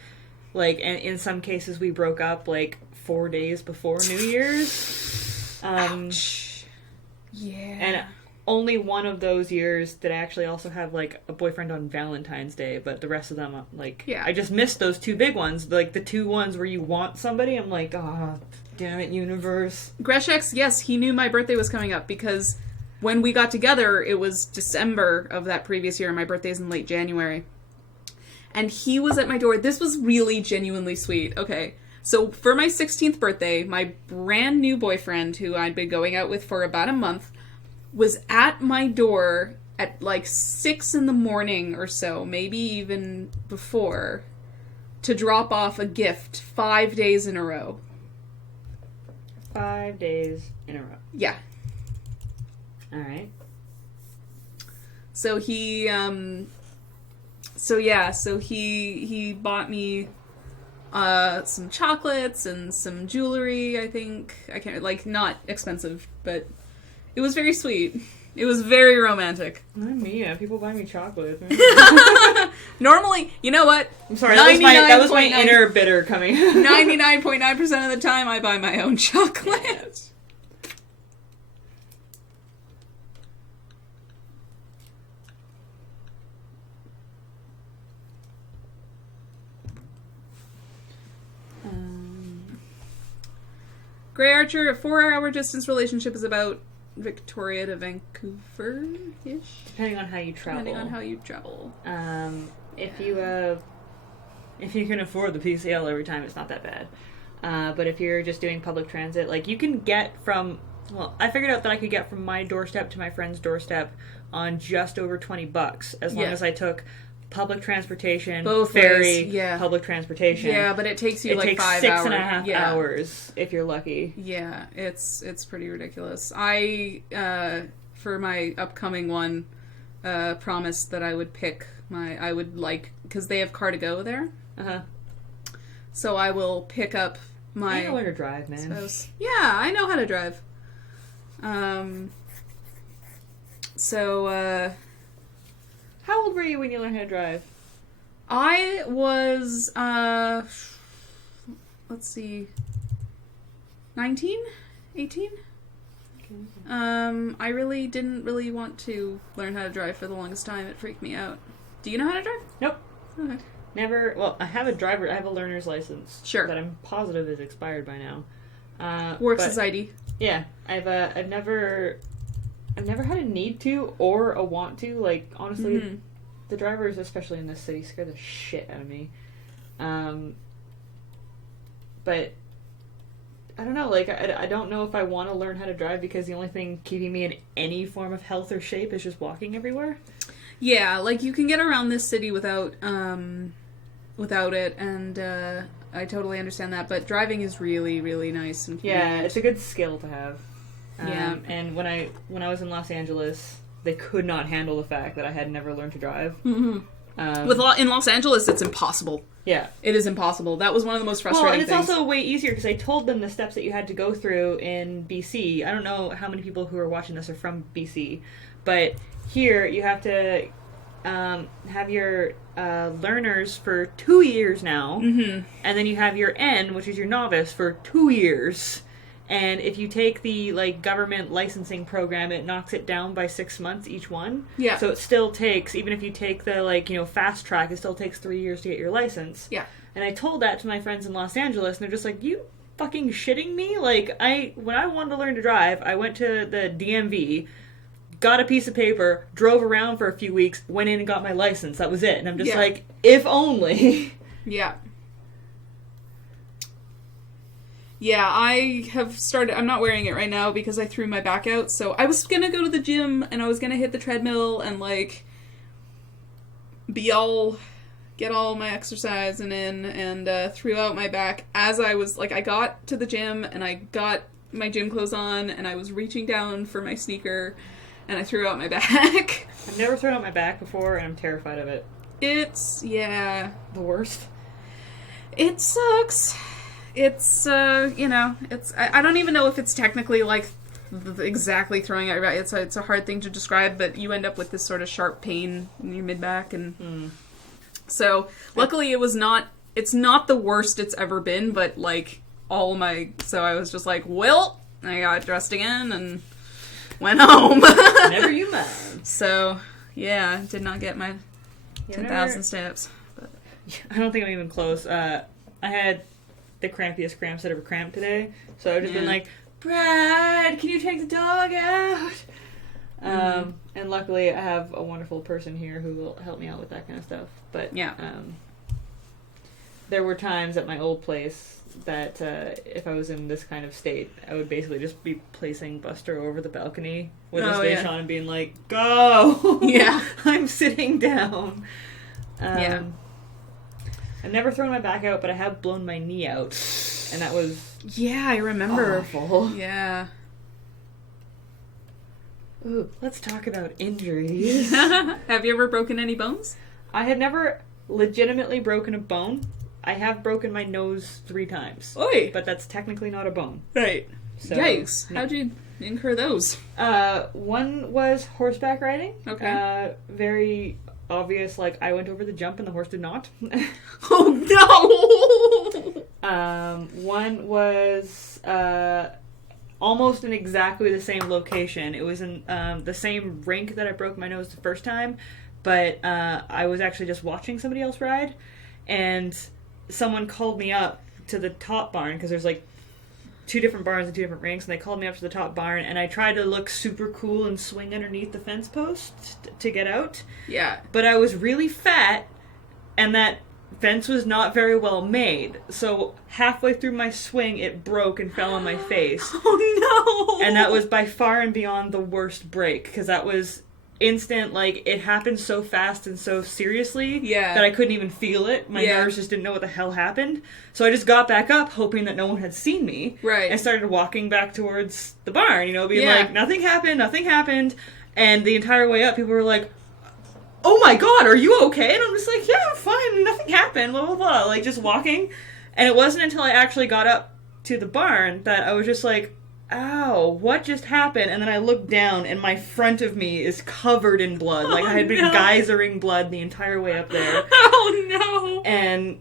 Like, and in some cases we broke up, like, 4 days before New Year's. Ouch. Yeah. And only one of those years did I actually also have, like, a boyfriend on Valentine's Day, but the rest of them, like, I just missed those two big ones. Like, the two ones where you want somebody, I'm like, oh, damn it, universe. Greshek, yes, he knew my birthday was coming up, because when we got together, it was December of that previous year, and my birthday's in late January. And he was at my door. This was really genuinely sweet. Okay. So for my 16th birthday, my brand new boyfriend, who I'd been going out with for about a month, was at my door at like 6 in the morning or so, maybe even before, to drop off a gift 5 days in a row. 5 days in a row. Yeah. All right. So he bought me some chocolates and some jewelry, I think. I can't, like, not expensive, but it was very sweet. It was very romantic. Not me. Yeah, people buy me chocolate. Normally, you know what? I'm sorry, that was my inner bitter coming. 99.9% of the time, I buy my own chocolate. Grey Archer, a 4-hour distance relationship is about Victoria to Vancouver-ish? Depending on how you travel. If you can afford the PCL every time, it's not that bad. But if you're just doing public transit, like, you can get from... Well, I figured out that I could get from my doorstep to my friend's doorstep on just over $20, as long as I took... public transportation, ferry, public transportation. Yeah, but it takes you 5 hours. 6.5 hours if you're lucky. Yeah, it's pretty ridiculous. I, for my upcoming one, promised that I would pick because they have car-to-go there. Uh-huh. So I will pick up my... I know how to drive, man. Spouse. Yeah, I know how to drive. How old were you when you learned how to drive? I was, let's see, 19? 18? Okay. I really didn't really want to learn how to drive for the longest time. It freaked me out. Do you know how to drive? Nope. Okay. Never, well, I have a learner's license. Sure. That I'm positive is expired by now. Works as ID. Yeah. I've never had a need to or a want to. Like, honestly, the drivers, especially in this city, scare the shit out of me. But I don't know, like, I don't know if I want to learn how to drive because the only thing keeping me in any form of health or shape is just walking everywhere. Yeah, like, you can get around this city without it, and I totally understand that, but driving is really, really nice and convenient. Yeah, it's a good skill to have. Yeah. And when I was in Los Angeles, they could not handle the fact that I had never learned to drive. Mm-hmm. In Los Angeles, it's impossible. Yeah. It is impossible. That was one of the most frustrating things. Well, and it's also way easier because I told them the steps that you had to go through in BC. I don't know how many people who are watching this are from BC, but here you have to have your learners for 2 years now, mm-hmm. and then you have your N, which is your novice, for 2 years. And if you take the, like, government licensing program, it knocks it down by 6 months each one. Yeah. So it still takes, even if you take the, like, you know, fast track, it still takes 3 years to get your license. Yeah. And I told that to my friends in Los Angeles, and they're just like, you fucking shitting me? Like, when I wanted to learn to drive, I went to the DMV, got a piece of paper, drove around for a few weeks, went in and got my license. That was it. And I'm just like, if only. Yeah. Yeah, I have started... I'm not wearing it right now because I threw my back out, so I was gonna go to the gym, and I was gonna hit the treadmill and, like, get all my exercise in, and threw out my back as I was... Like, I got to the gym, and I got my gym clothes on, and I was reaching down for my sneaker, and I threw out my back. I've never thrown out my back before, and I'm terrified of it. It's... yeah. The worst. It sucks. It's, you know, it's... I don't even know if it's technically, like, exactly throwing out your back. It's a hard thing to describe, but you end up with this sort of sharp pain in your mid-back, and... So, luckily it's not the worst it's ever been, but, like, so I was just like, well, I got dressed again, and went home. Never you mind. So, yeah, did not get my 10,000 steps. But. I don't think I'm even close. I had the crampiest cramps I'd ever cramped today, so I've just been like, Brad, can you take the dog out? And luckily I have a wonderful person here who will help me out with that kind of stuff. But there were times at my old place that if I was in this kind of state, I would basically just be placing Buster over the balcony with his face on and being like, go! Yeah. I'm sitting down. I've never thrown my back out, but I have blown my knee out. And that was... Yeah, I remember. Awful. Yeah. Ooh, let's talk about injuries. Have you ever broken any bones? I have never legitimately broken a bone. I have broken my nose 3 times. Oi! But that's technically not a bone. Right. So, yikes. How'd you incur those? One was horseback riding. Okay. Very obvious, like, I went over the jump and the horse did not. Oh, no! One was almost in exactly the same location. It was in the same rink that I broke my nose the first time, but I was actually just watching somebody else ride, and someone called me up to the top barn, because there's like 2 different barns and 2 different rinks, and they called me up to the top barn, and I tried to look super cool and swing underneath the fence post to get out. Yeah. But I was really fat, and that fence was not very well made, so halfway through my swing it broke and fell on my face. Oh no! And that was by far and beyond the worst break, because that was instant, like, it happened so fast and so seriously that I couldn't even feel it. My nerves just didn't know what the hell happened. So I just got back up, hoping that no one had seen me. Right. And started walking back towards the barn, being like, nothing happened. And the entire way up, people were like, oh my god, are you okay? And I'm just like, yeah, I'm fine, nothing happened, blah, blah, blah. Like, just walking. And it wasn't until I actually got up to the barn that I was just like, ow, what just happened? And then I looked down, and my front of me is covered in blood. Like, I had been geysering blood the entire way up there. Oh, no! And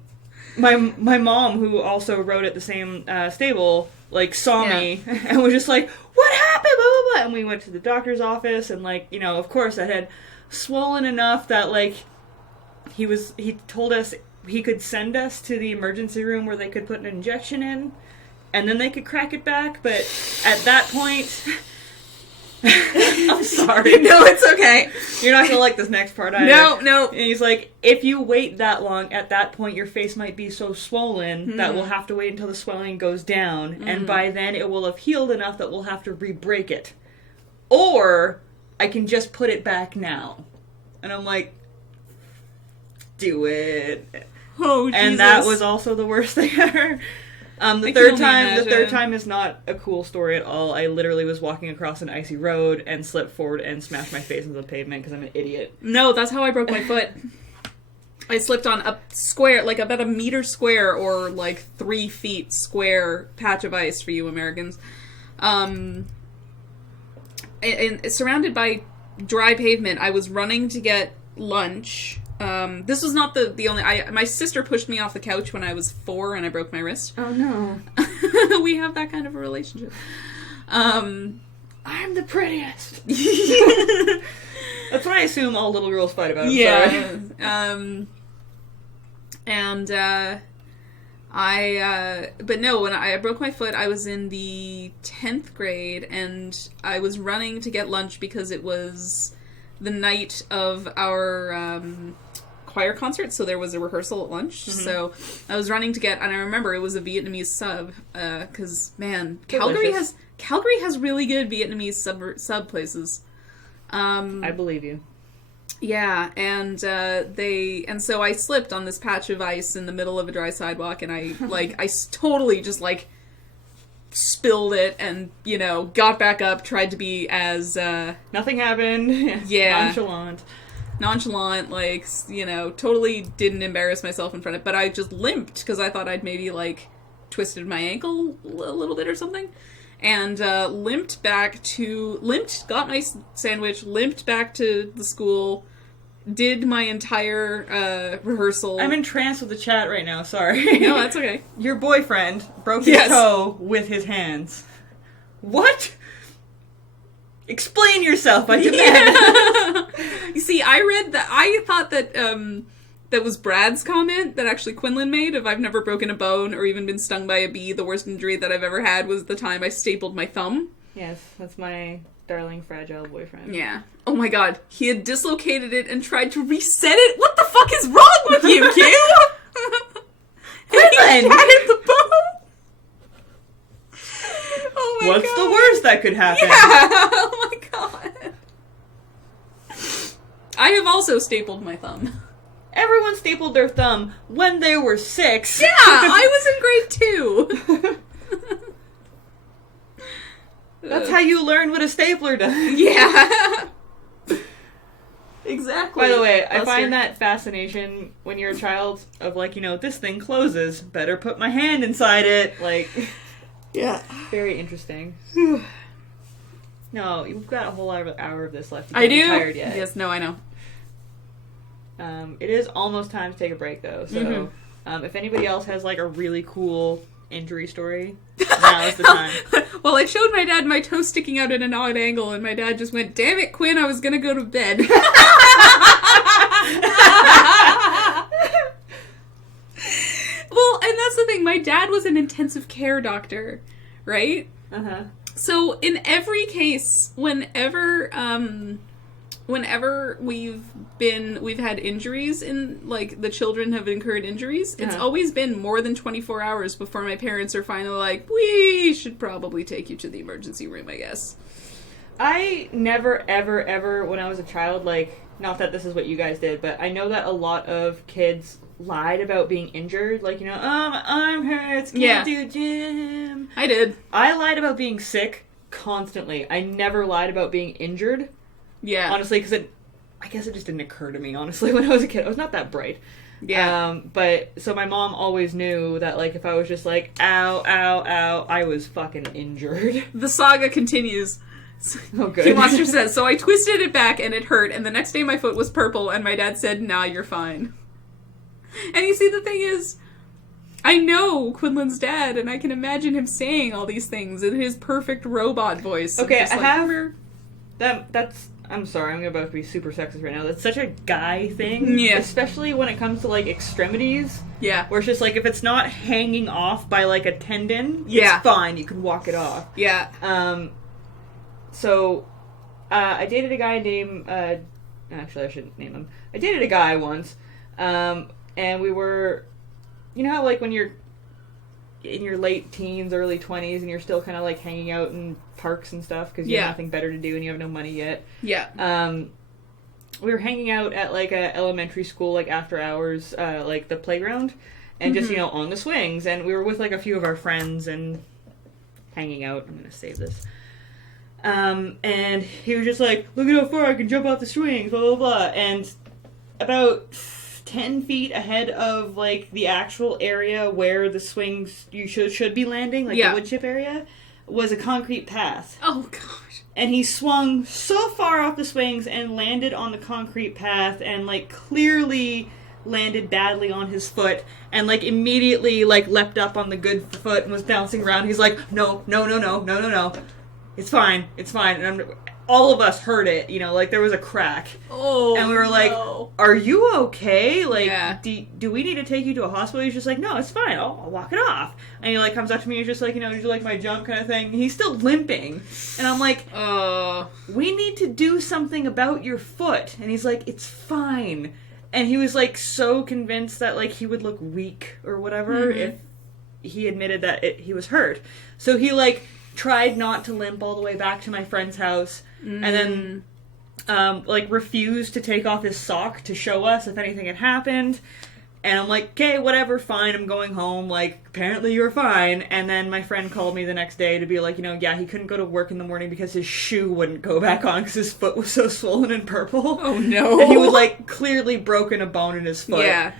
my mom, who also rode at the same stable, like, saw me, and was just like, what happened? Blah, blah, blah. And we went to the doctor's office, and, like, of course, I had swollen enough that, like, he told us he could send us to the emergency room where they could put an injection in, and then they could crack it back. But at that point, I'm sorry. No, it's okay. You're not gonna like this next part either. No. And he's like, if you wait that long, at that point your face might be so swollen that we'll have to wait until the swelling goes down, and by then it will have healed enough that we'll have to re-break it. Or I can just put it back now. And I'm like, do it. Oh, Jesus. And that was also the worst thing ever. The third time is not a cool story at all. I literally was walking across an icy road and slipped forward and smashed my face into the pavement because I'm an idiot. No, that's how I broke my foot. I slipped on a square, like about a meter square or like 3 feet square patch of ice for you Americans. And surrounded by dry pavement. I was running to get lunch. This was not the only... my sister pushed me off the couch when I was 4 and I broke my wrist. Oh, no. We have that kind of a relationship. I'm the prettiest. That's what I assume all little girls fight about. Yeah. But no, when I broke my foot, I was in the 10th grade and I was running to get lunch because it was the night of our choir concert, so there was a rehearsal at lunch. So I was running to get, and I remember it was a Vietnamese sub, because man, Calgary has really good Vietnamese sub places. I believe you. Yeah, and so I slipped on this patch of ice in the middle of a dry sidewalk, and I totally just like spilled it, and got back up, tried to be as nothing happened. Yeah, nonchalant, like totally didn't embarrass myself in front of. But I just limped because I thought I'd maybe like twisted my ankle a little bit or something. And limped, got my sandwich, limped back to the school, did my entire rehearsal. I'm entranced with the chat right now, sorry. No, that's okay. Your boyfriend broke his toe with his hands. What? Explain yourself, I demand. Yeah. You see, I thought that that was Brad's comment that actually Quinlan made of I've never broken a bone or even been stung by a bee. The worst injury that I've ever had was the time I stapled my thumb. Yes, that's my darling fragile boyfriend. Yeah. Oh my god. He had dislocated it and tried to reset it? What the fuck is wrong with you, Q? Quinlan! Added the bone? Oh my god. What's the worst that could happen? Yeah! Oh my god. I have also stapled my thumb. Everyone stapled their thumb when they were 6. Yeah, I was in grade 2. That's how you learn what a stapler does. Yeah. Exactly. By the way, I find that fascination when you're a child of like, this thing closes, better put my hand inside it. Like, yeah. Very interesting. No, you've got a whole hour of this left. I do? Tired yet. Yes, no, I know. It is almost time to take a break, though. So, if anybody else has like a really cool injury story, now is the time. Well, I showed my dad my toe sticking out at an odd angle, and my dad just went, "Damn it, Quinn, I was gonna go to bed." Well, and that's the thing. My dad was an intensive care doctor, right? Uh-huh. So in every case, whenever we've had injuries in, like, the children have incurred injuries, it's always been more than 24 hours before my parents are finally like, we should probably take you to the emergency room, I guess. I never, ever, ever, when I was a child, like, not that this is what you guys did, but I know that a lot of kids lied about being injured. Like, I'm hurt, can't do gym. I did. I lied about being sick constantly. I never lied about being injured. Yeah. Honestly, because I guess it just didn't occur to me, honestly, when I was a kid. I was not that bright. Yeah. But, so my mom always knew that, like, if I was just like, ow, ow, ow, I was fucking injured. The saga continues. Oh, good. Q Monster says, so I twisted it back and it hurt, and the next day my foot was purple, and my dad said, nah, you're fine. And you see, the thing is, I know Quinlan's dad, and I can imagine him saying all these things in his perfect robot voice. Okay, I have... That's... I'm sorry, I'm about to be super sexist right now. That's such a guy thing. Yeah. Especially when it comes to, like, extremities. Yeah. Where it's just, like, if it's not hanging off by, like, a tendon, it's fine. You can walk it off. Yeah. So, I dated a guy named, actually I shouldn't name him. I dated a guy once, and we were, you know how like when you're in your late teens, early 20s, and you're still kind of like hanging out in parks and stuff because you have nothing better to do and you have no money yet. Yeah. We were hanging out at like a elementary school, like after hours, like the playground, and just, you know, on the swings. And we were with like a few of our friends and hanging out. I'm going to save this. And he was just like, look at how far I can jump off the swings, blah, blah, blah. And about 10 feet ahead of like the actual area where the swings you should be landing, like the wood chip area, was a concrete path. Oh, gosh. And he swung so far off the swings and landed on the concrete path and, like, clearly landed badly on his foot and, like, immediately, like, leapt up on the good foot and was bouncing around. He's like, no. It's fine. And all of us heard it, you know, like, there was a crack. Oh, and we were like, are you okay? Like, do we need to take you to a hospital? He's just like, no, it's fine. I'll walk it off. And he, like, comes up to me and he's just like, you know, do you like my jump kind of thing? And he's still limping. And I'm like, we need to do something about your foot. And he's like, it's fine. And he was, like, so convinced that, like, he would look weak or whatever if he admitted that he was hurt. So he, like, tried not to limp all the way back to my friend's house. And then, like, refused to take off his sock to show us if anything had happened. And I'm like, okay, whatever, fine, I'm going home. Like, apparently you're fine. And then my friend called me the next day to be like, you know, yeah, he couldn't go to work in the morning because his shoe wouldn't go back on because his foot was so swollen and purple. Oh, no. And he was, like, clearly broken a bone in his foot. Yeah.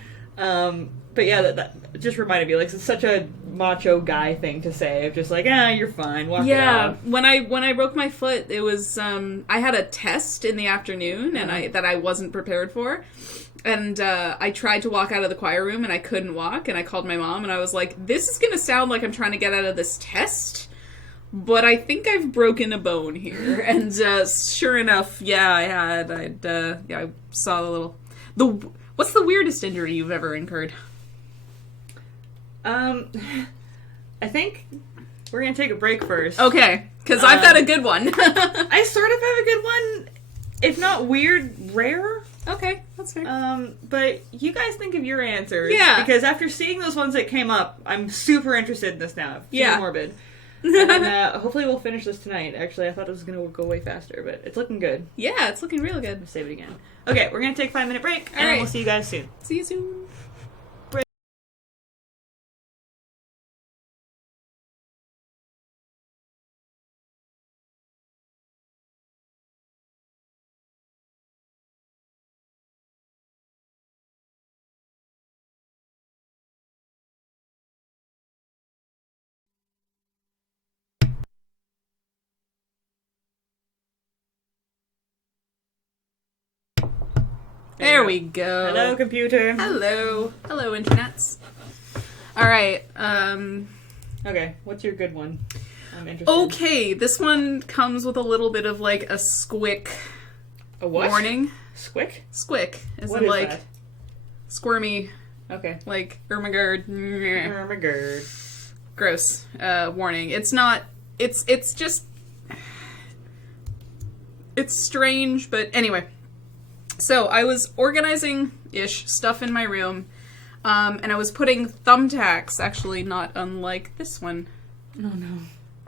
But yeah, that just reminded me, like, it's such a macho guy thing to say, of just like, you're fine, walk it off. When I broke my foot, it was, I had a test in the afternoon, and that I wasn't prepared for, and I tried to walk out of the choir room, and I couldn't walk, and I called my mom, and I was like, this is gonna sound like I'm trying to get out of this test, but I think I've broken a bone here, and sure enough, I saw what's the weirdest injury you've ever incurred? I think we're gonna take a break first. Okay, because I've got a good one. I sort of have a good one, if not weird, rare. Okay, that's fair. But you guys think of your answers. Yeah. Because after seeing those ones that came up, I'm super interested in this now. Yeah. Morbid. And hopefully we'll finish this tonight. Actually, I thought it was gonna go way faster, but it's looking good. Yeah, it's looking real good. Let's save it again. Okay, we're gonna take a 5-minute break, and right. we'll see you guys soon. See you soon. There we go. Hello, computer. Hello, internets. All right. Okay, what's your good one? I'm interested. Okay, this one comes with a little bit of like a squick A what? warning. Squick? Squick, as What in is like that? squirmy, Okay. like Ermagerd. Oh my god. Gross. Warning. It's not. It's just. It's strange, but anyway. So I was organizing-ish stuff in my room, and I was putting thumbtacks, actually not unlike this one. Oh no.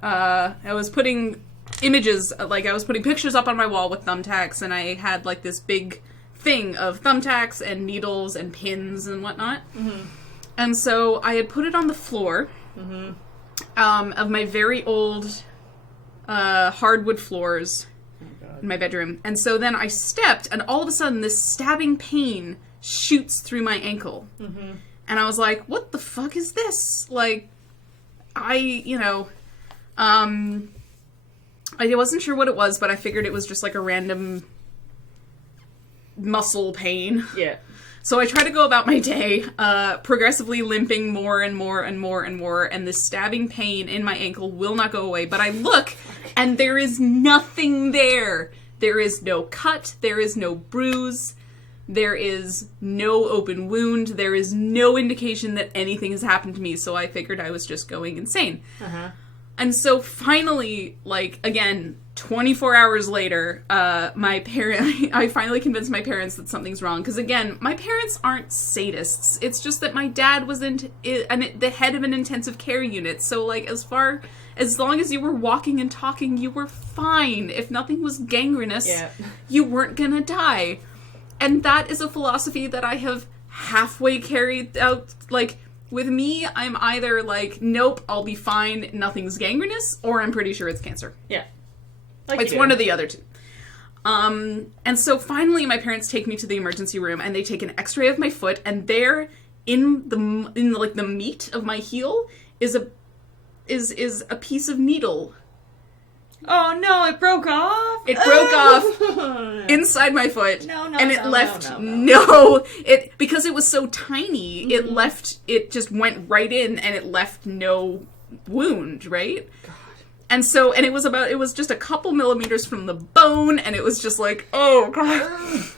I was putting images, like I was putting pictures up on my wall with thumbtacks, and I had like this big thing of thumbtacks and needles and pins and whatnot. Mm-hmm. And so I had put it on the floor of my very old hardwood floors in my bedroom. And so then I stepped, and all of a sudden this stabbing pain shoots through my ankle. Mm-hmm. And I was like, what the fuck is this? Like, I wasn't sure what it was, but I figured it was just like a random muscle pain. Yeah. So I try to go about my day, progressively limping more and more and more and more, and this stabbing pain in my ankle will not go away. But I look, and there is nothing there. There is no cut. There is no bruise. There is no open wound. There is no indication that anything has happened to me, so I figured I was just going insane. Uh-huh. And so finally, like, again, 24 hours later, I finally convinced my parents that something's wrong. Because again, my parents aren't sadists. It's just that my dad was the head of an intensive care unit. So, like, as long as you were walking and talking, you were fine. If nothing was gangrenous, you weren't gonna die. And that is a philosophy that I have halfway carried out. Like, with me, I'm either like, nope, I'll be fine, nothing's gangrenous, or I'm pretty sure it's cancer. Yeah. It's one of the other two. And so finally my parents take me to the emergency room and they take an x-ray of my foot, and there in the meat of my heel is a piece of needle. Oh no, it broke off? It broke off inside my foot. No, and it left because it was so tiny, it just went right in and it left no wound, right? God. And it was just a couple millimeters from the bone, and it was just like, oh god.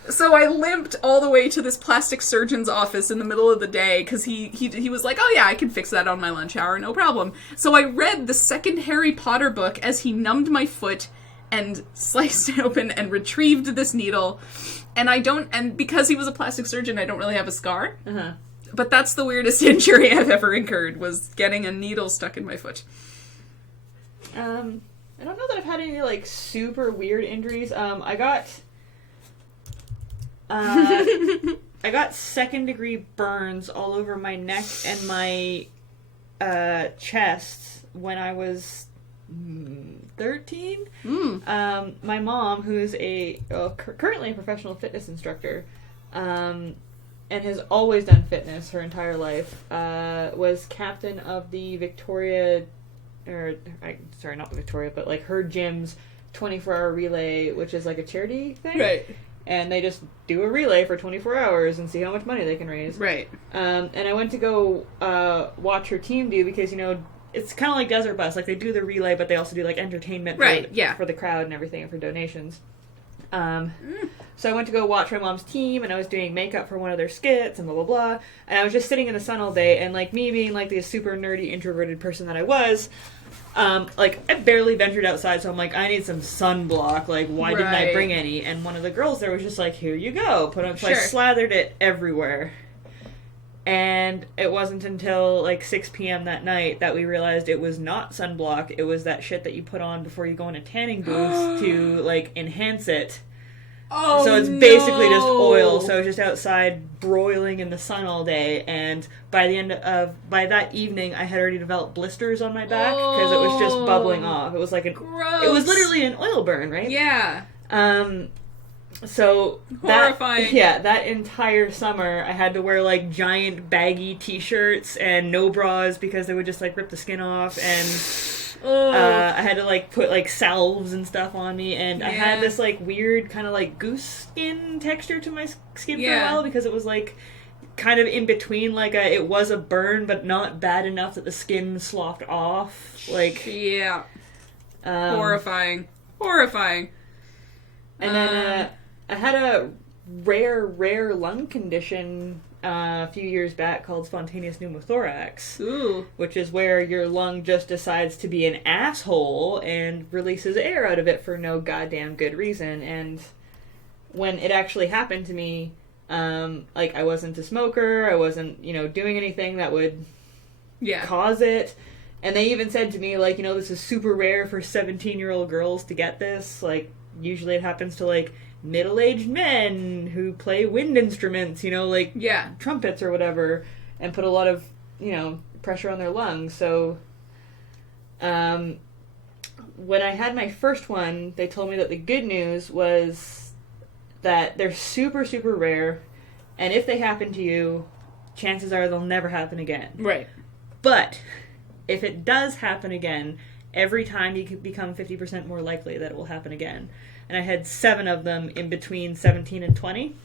So I limped all the way to this plastic surgeon's office in the middle of the day, because he was like, oh yeah, I can fix that on my lunch hour, no problem. So I read the second Harry Potter book as he numbed my foot and sliced it open and retrieved this needle. And because he was a plastic surgeon, I don't really have a scar. Uh-huh. But that's the weirdest injury I've ever incurred, was getting a needle stuck in my foot. I don't know that I've had any, like, super weird injuries. I got second-degree burns all over my neck and my chest when I was 13. My mom, who's currently a professional fitness instructor, and has always done fitness her entire life, was captain of the not the Victoria, but like her gym's 24-hour relay, which is like a charity thing. Right. And they just do a relay for 24 hours and see how much money they can raise. Right. And I went to go watch her team do, because, you know, it's kind of like Desert Bus. Like, they do the relay, but they also do, like, entertainment for the crowd and everything, and for donations. So I went to go watch my mom's team, and I was doing makeup for one of their skits, and blah, blah, blah. And I was just sitting in the sun all day, and, like, me being, like, the super nerdy, introverted person that I was, like, I barely ventured outside, so I'm like, I need some sunblock. Like, why didn't I bring any? And one of the girls there was just like, here you go. Put on. So I slathered it everywhere. And it wasn't until, like, 6 p.m. that night that we realized it was not sunblock. It was that shit that you put on before you go in a tanning booth to, like, enhance it. Oh, so it's basically just oil. So I was just outside broiling in the sun all day, and by that evening, I had already developed blisters on my back because it was just bubbling off. It was like gross. It was literally an oil burn, right? Yeah. So horrifying. That entire summer, I had to wear, like, giant baggy t-shirts and no bras because they would just, like, rip the skin off, and I had to, like, put, like, salves and stuff on me, and I had this, like, weird kind of, like, goose skin texture to my skin for a while, because it was, like, kind of in between, like, it was a burn, but not bad enough that the skin sloughed off, like... Yeah. Horrifying. Horrifying. And then, I had a rare lung condition a few years back called spontaneous pneumothorax. Ooh. Which is where your lung just decides to be an asshole and releases air out of it for no goddamn good reason. And when it actually happened to me, like, I wasn't a smoker, I wasn't, you know, doing anything that would cause it. And they even said to me, like, you know, this is super rare for 17-year-old girls to get this. Like, usually it happens to, like, middle-aged men who play wind instruments, you know, like trumpets or whatever, and put a lot of, you know, pressure on their lungs. So when I had my first one, they told me that the good news was that they're super, super rare, and if they happen to you, chances are they'll never happen again. Right. But if it does happen again, every time you can become 50% more likely that it will happen again. And I had 7 of them in between 17 and 20.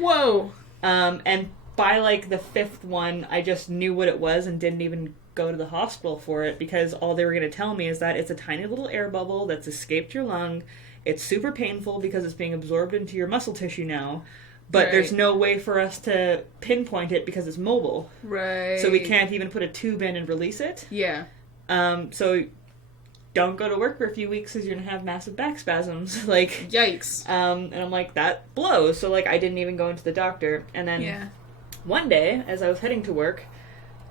Whoa. And by, like, the 5th one, I just knew what it was and didn't even go to the hospital for it, because all they were going to tell me is that it's a tiny little air bubble that's escaped your lung. It's super painful because it's being absorbed into your muscle tissue now. But there's no way for us to pinpoint it because it's mobile. Right. So we can't even put a tube in and release it. Yeah. So don't go to work for a few weeks because you're gonna have massive back spasms. Like, yikes. and I'm like, that blows. So, like, I didn't even go into the doctor. And then one day, as I was heading to work,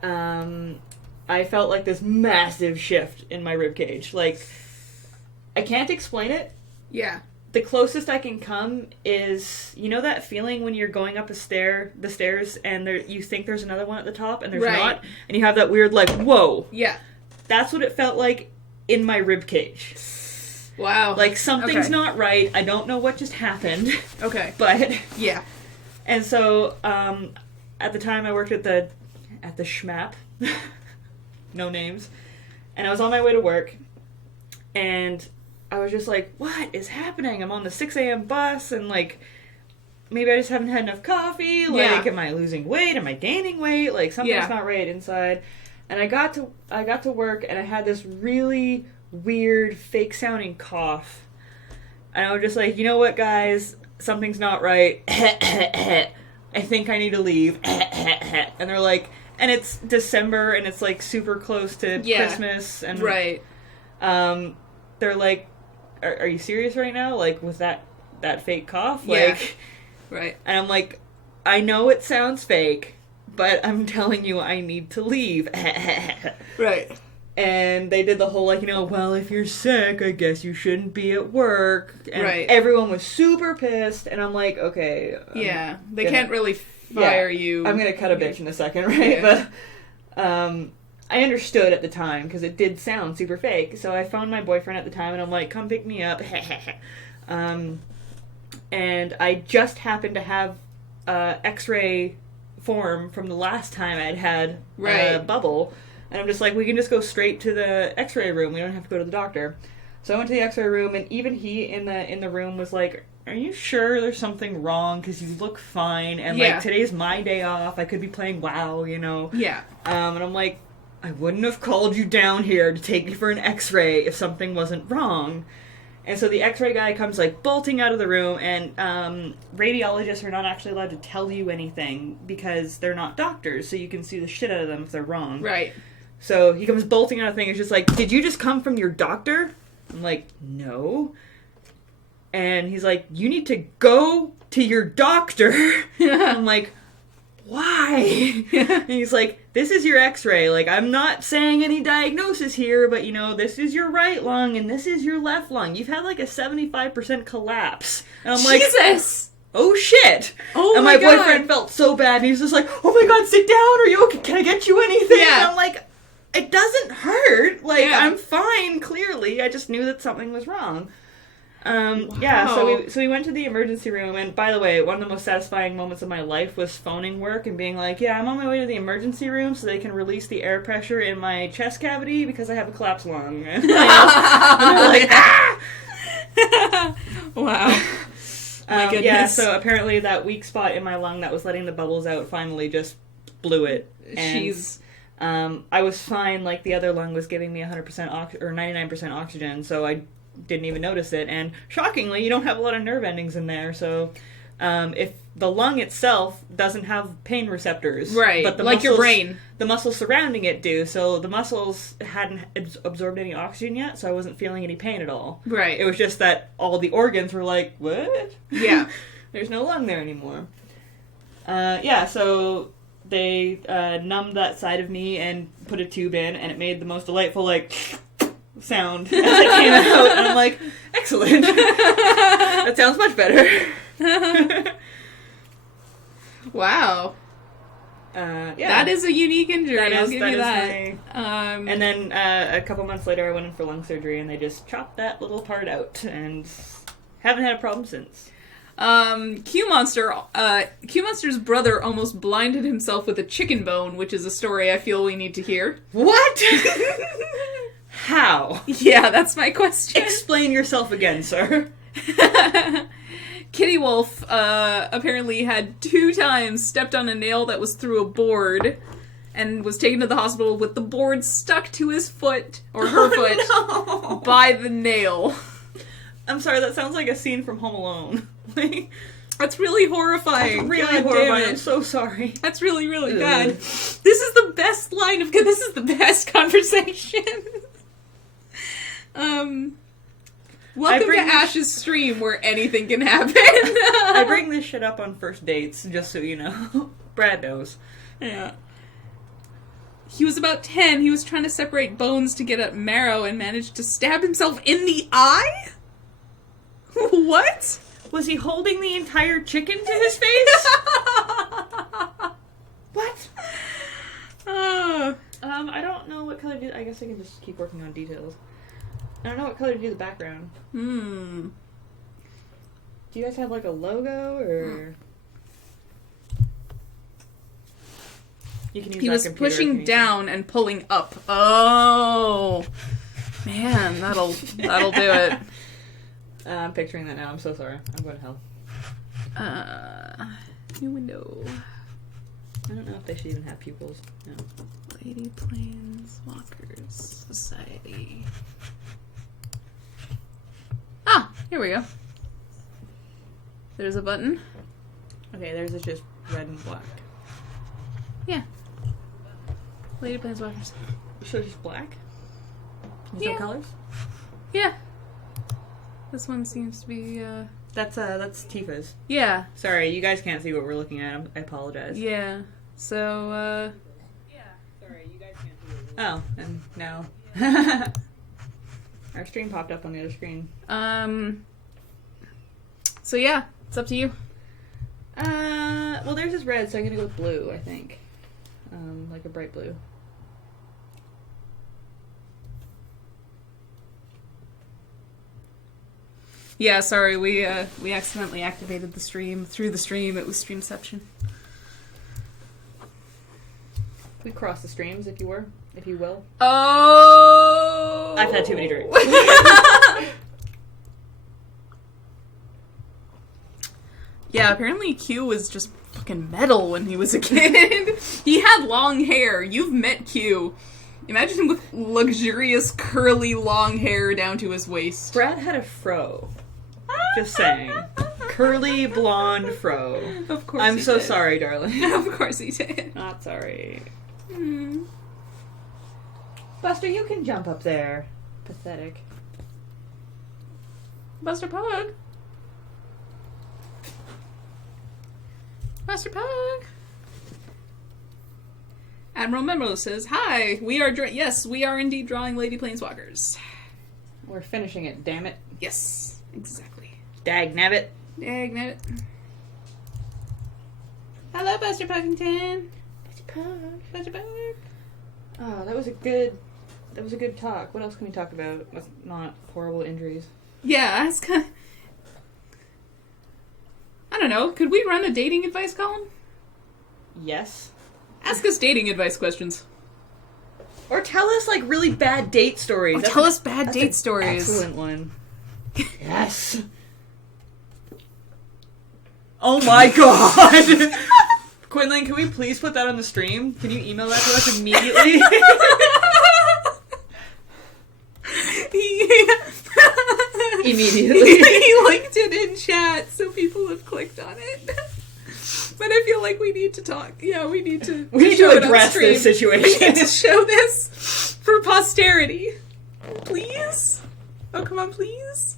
I felt like this massive shift in my rib cage. Like, I can't explain it. Yeah. The closest I can come is, you know that feeling when you're going up the stairs, and you think there's another one at the top, and there's not, and you have that weird, like, whoa. Yeah. That's what it felt like in my rib cage. Wow. Like, something's not right. I don't know what just happened. Okay. But yeah. And so, at the time I worked at the Schmap, no names, and I was on my way to work, and I was just like, what is happening? I'm on the 6 a.m. bus, and, like, maybe I just haven't had enough coffee. Like, am I losing weight? Am I gaining weight? Like, something's not right inside. And I got to work, and I had this really weird, fake-sounding cough. And I was just like, you know what, guys? Something's not right. I think I need to leave. And they're like, and it's December, and it's, like, super close to Christmas. And they're like, are you serious right now? Like, with that fake cough? Like, right. And I'm like, I know it sounds fake, but I'm telling you I need to leave. Right. And they did the whole, like, well, if you're sick, I guess you shouldn't be at work. And everyone was super pissed, and I'm like, okay. They can't really fire you. I'm gonna cut a bitch in a second, right? Yeah. But, I understood at the time, because it did sound super fake, so I phoned my boyfriend at the time, and I'm like, come pick me up. And I just happened to have x-ray form from the last time I'd had a bubble, and I'm just like, we can just go straight to the x-ray room, we don't have to go to the doctor. So I went to the x-ray room, and even he in the room was like, are you sure there's something wrong? Because you look fine, and like, today's my day off, I could be playing WoW, Yeah. And I'm like, I wouldn't have called you down here to take you for an x-ray if something wasn't wrong. And so the x-ray guy comes, like, bolting out of the room, and radiologists are not actually allowed to tell you anything because they're not doctors, so you can sue the shit out of them if they're wrong. Right. So he comes bolting out of the thing, and is just like, did you just come from your doctor? I'm like, no. And he's like, you need to go to your doctor. I'm like, why? And he's like, this is your x-ray. Like, I'm not saying any diagnosis here, but, this is your right lung and this is your left lung. You've had, like, a 75% collapse. And I'm like, Jesus! Oh, shit! Oh, and my boyfriend felt so bad, and he's just like, oh my god, sit down, are you okay? Can I get you anything? Yeah. And I'm like, it doesn't hurt. Like, I'm fine, clearly. I just knew that something was wrong. Yeah, so we went to the emergency room, and by the way, one of the most satisfying moments of my life was phoning work and being like, yeah, I'm on my way to the emergency room so they can release the air pressure in my chest cavity because I have a collapsed lung. And they're like, ah! Wow. My goodness. Yeah, so apparently that weak spot in my lung that was letting the bubbles out finally just blew it. And, I was fine, like the other lung was giving me 100% or 99% oxygen, so I didn't even notice it. And shockingly, you don't have a lot of nerve endings in there, so if the lung itself doesn't have pain receptors, right, but like your brain, the muscles surrounding it do, so the muscles hadn't absorbed any oxygen yet, so I wasn't feeling any pain at all. Right. It was just that all the organs were like, what? Yeah. There's no lung there anymore. So they numbed that side of me and put a tube in, and it made the most delightful, like, sound as it came out, and I'm like, excellent. That sounds much better. Wow. That is a unique injury, I'll give you that. And then a couple months later I went in for lung surgery, and they just chopped that little part out, and haven't had a problem since. Q-Monster's brother almost blinded himself with a chicken bone, which is a story I feel we need to hear. What? How? Yeah, that's my question. Explain yourself again, sir. Kitty Wolf apparently had 2 times stepped on a nail that was through a board and was taken to the hospital with the board stuck to his foot, or her foot, by the nail. I'm sorry, that sounds like a scene from Home Alone. That's really horrifying. That's really horrifying. I'm so sorry. That's really, really bad. This is the best line of... This is the best conversation. Welcome to Ash's stream where anything can happen. I bring this shit up on first dates, just so you know. Brad knows. Yeah. He was about 10. He was trying to separate bones to get at marrow and managed to stab himself in the eye? What? Was he holding the entire chicken to his face? What? I don't know what color to do. I guess I can just keep working on details. I don't know what color to do the background. Do you guys have like a logo or? You can use he that was computer pushing down and pulling up. Oh, man, that'll do it. I'm picturing that now. I'm so sorry. I'm going to hell. New window. I don't know if they should even have pupils. No. Lady Planeswalkers Society. Ah, here we go. There's a button. Okay, theirs is just red and black. Yeah. Lady Planeswalkers. So just black? There's Yeah. no colors? Yeah. This one seems to be, That's Tifa's. yeah. Sorry, you guys can't see what we're looking at. I apologize. Yeah. So, Yeah. Sorry, you guys can't see what we're Oh, and no. Our stream popped up on the other screen. so yeah, it's up to you. Well, theirs is red, so I'm gonna go with blue, I think. Like a bright blue. Yeah, sorry, we accidentally activated the stream. Through the stream, it was streamception. We cross the streams, if you will. Oh! I've had too many drinks. Yeah, apparently Q was just fucking metal when he was a kid. He had long hair. You've met Q. Imagine him with luxurious, curly, long hair down to his waist. Brad had a fro. Just saying. Curly, blonde fro. Of course I'm he so did. sorry, darling. Of course he did. Not sorry. Mm. Buster, you can jump up there. Pathetic. Buster Pug. Buster Pug. Admiral Memo says, "Hi, we are yes, we are indeed drawing Lady Planeswalkers." We're finishing it, damn it. Yes, exactly. Dag nabbit. Dagnabbit. Hello, Buster Puggington. Buster Pug. Buster Pug. Oh, that was a good talk. What else can we talk about? That's not horrible injuries. Yeah, that's kind of... I don't know. Could we run a dating advice column? Yes. Ask us dating advice questions. Or tell us like really bad date stories. Tell us bad date stories. Excellent one. Yes. Oh my god! Quinlan, can we please put that on the stream? Can you email that to us immediately? Immediately. He linked it in chat, so people have clicked on it. But I feel like we need to talk. Yeah, we need to show it on address stream. This situation. We need to show this for posterity. Please? Oh, come on, please?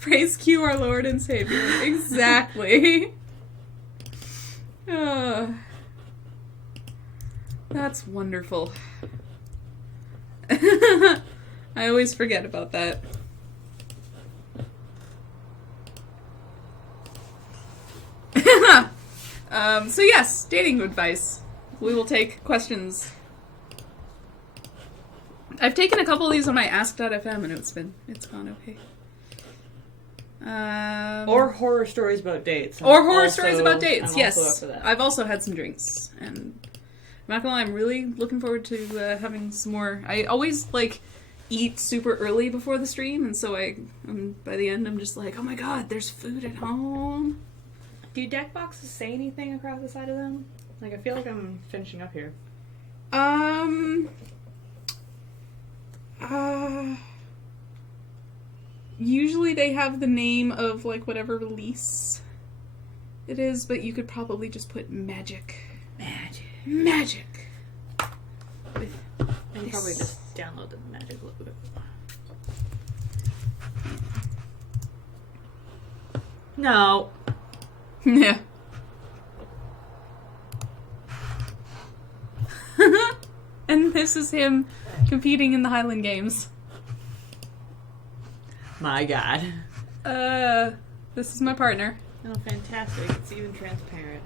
Praise Q, our Lord and Savior. Exactly. That's wonderful. I always forget about that. So yes, dating advice. We will take questions. I've taken a couple of these on my Ask.fm and it's gone okay. Or horror stories about dates. Stories about dates, I'm yes. also up for that. I've also had some drinks, and I'm not gonna lie, I'm really looking forward to having some more. I always, eat super early before the stream, and so by the end I'm just like, oh my god, there's food at home. Do deck boxes say anything across the side of them? Like, I feel like I'm finishing up here. Usually they have the name of, whatever release it is, but you could probably just put magic. Magic. Magic. should probably just download the magic logo. No. Yeah. And this is him competing in the Highland Games. My God. This is my partner. Oh, fantastic. It's even transparent.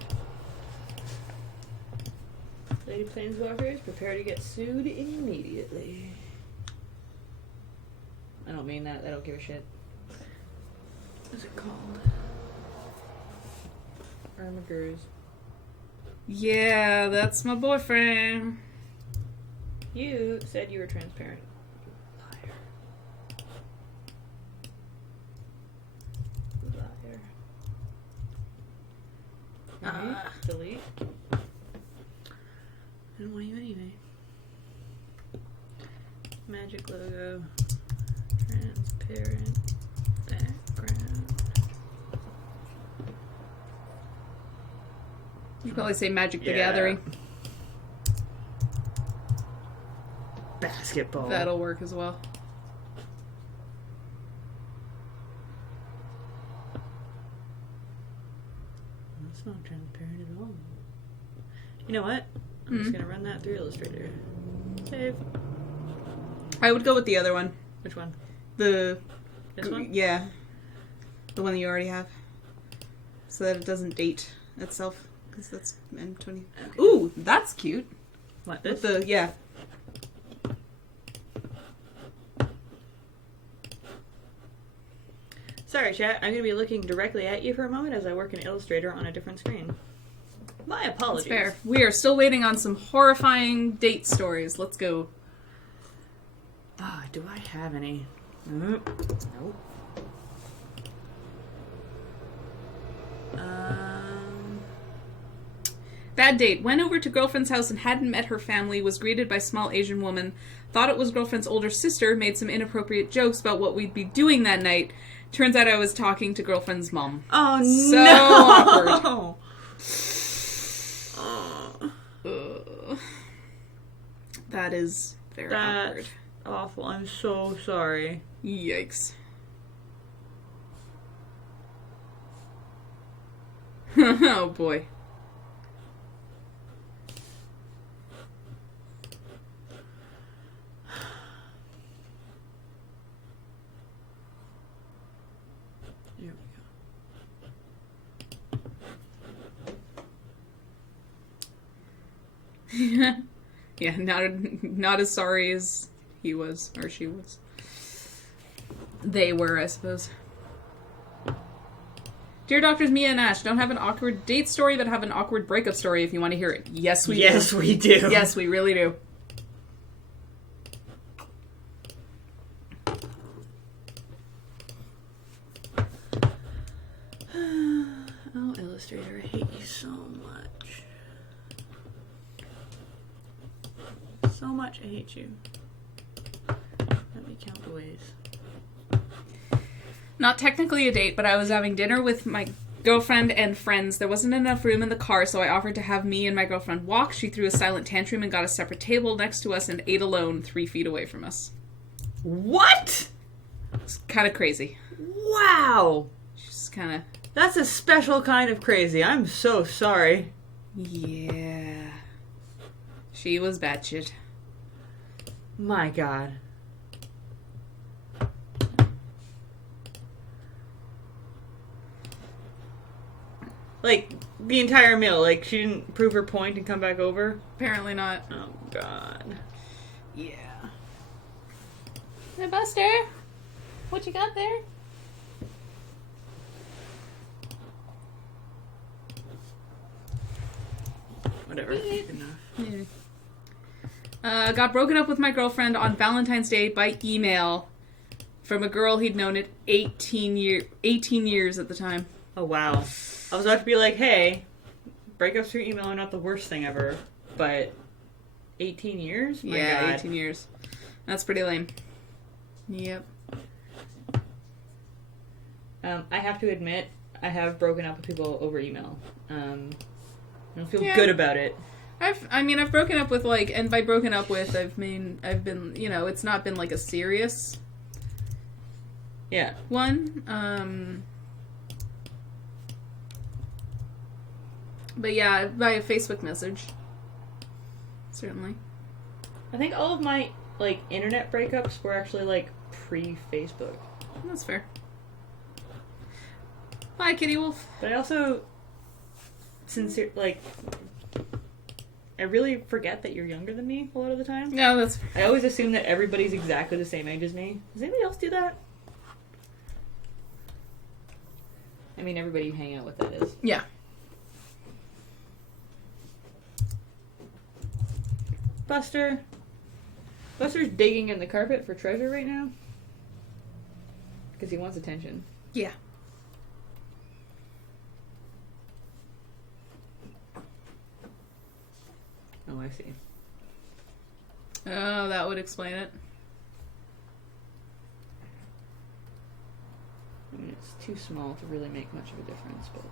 Lady Planeswalkers, prepare to get sued immediately. I don't mean that. I don't give a shit. What's it called? Armagers. Yeah, that's my boyfriend. You said you were transparent. Liar. Liar. Right? Delete. I don't want you anyway. Magic logo. Transparent background. You probably say Magic the Yeah. Gathering. Basketball. That'll work as well. That's not transparent at all. You know what? I'm just gonna run that through Illustrator. Save. I would go with the other one. Which one? The... This one? Yeah. The one that you already have. So that it doesn't date itself. Because that's M20. Okay. Ooh, that's cute. What, With this? the... Yeah. Sorry, chat. I'm gonna be looking directly at you for a moment as I work in Illustrator on a different screen. My apologies. Fair. We are still waiting on some horrifying date stories. Let's go. Ah, do I have any? Nope. Bad date. Went over to girlfriend's house and hadn't met her family, was greeted by small Asian woman, thought it was girlfriend's older sister, made some inappropriate jokes about what we'd be doing that night. Turns out I was talking to girlfriend's mom. Oh, So no! Ugh. That is very That's awkward. awful. I'm so sorry. Yikes. Oh boy. Here we go. Yeah, not as sorry as he was, or she was. They were, I suppose. Dear Doctors Mia and Ash, don't have an awkward date story, but have an awkward breakup story if you want to hear it. Yes, we do. Yes, we do. Yes, we really do. Oh, Illustrator, I hate you so much. So much I hate you. Let me count the ways. Not technically a date, but I was having dinner with my girlfriend and friends. There wasn't enough room in the car, so I offered to have me and my girlfriend walk. She threw a silent tantrum and got a separate table next to us and ate alone 3 feet away from us. What? It's kind of crazy. Wow! She's kind of... That's a special kind of crazy. I'm so sorry. Yeah. She was batshit. My God. Like, the entire meal. Like, she didn't prove her point and come back over? Apparently not. Oh, God. Yeah. Hey, Buster. What you got there? Whatever. Good enough. Yeah. Got broken up with my girlfriend on Valentine's Day by email from a girl he'd known at 18 years at the time. Oh, wow. I was about to be like, hey, breakups through email are not the worst thing ever, but 18 years? My Yeah, God. 18 years. That's pretty lame. Yep. I have to admit, I have broken up with people over email. I don't feel Yeah. good about it. I've broken up with, like, and by broken up with, I've been, you know, it's not been, like, a serious one. But yeah, by a Facebook message. Certainly. I think all of my, like, internet breakups were actually, like, pre-Facebook. That's fair. Bye, Kitty Wolf. But I also, I really forget that you're younger than me a lot of the time. Yeah, that's... I always assume that everybody's exactly the same age as me. Does anybody else do that? I mean, everybody you hang out with, that is. Yeah. Buster's digging in the carpet for treasure right now. Because he wants attention. Yeah. Oh, I see. Oh, that would explain it. I mean, it's too small to really make much of a difference, but...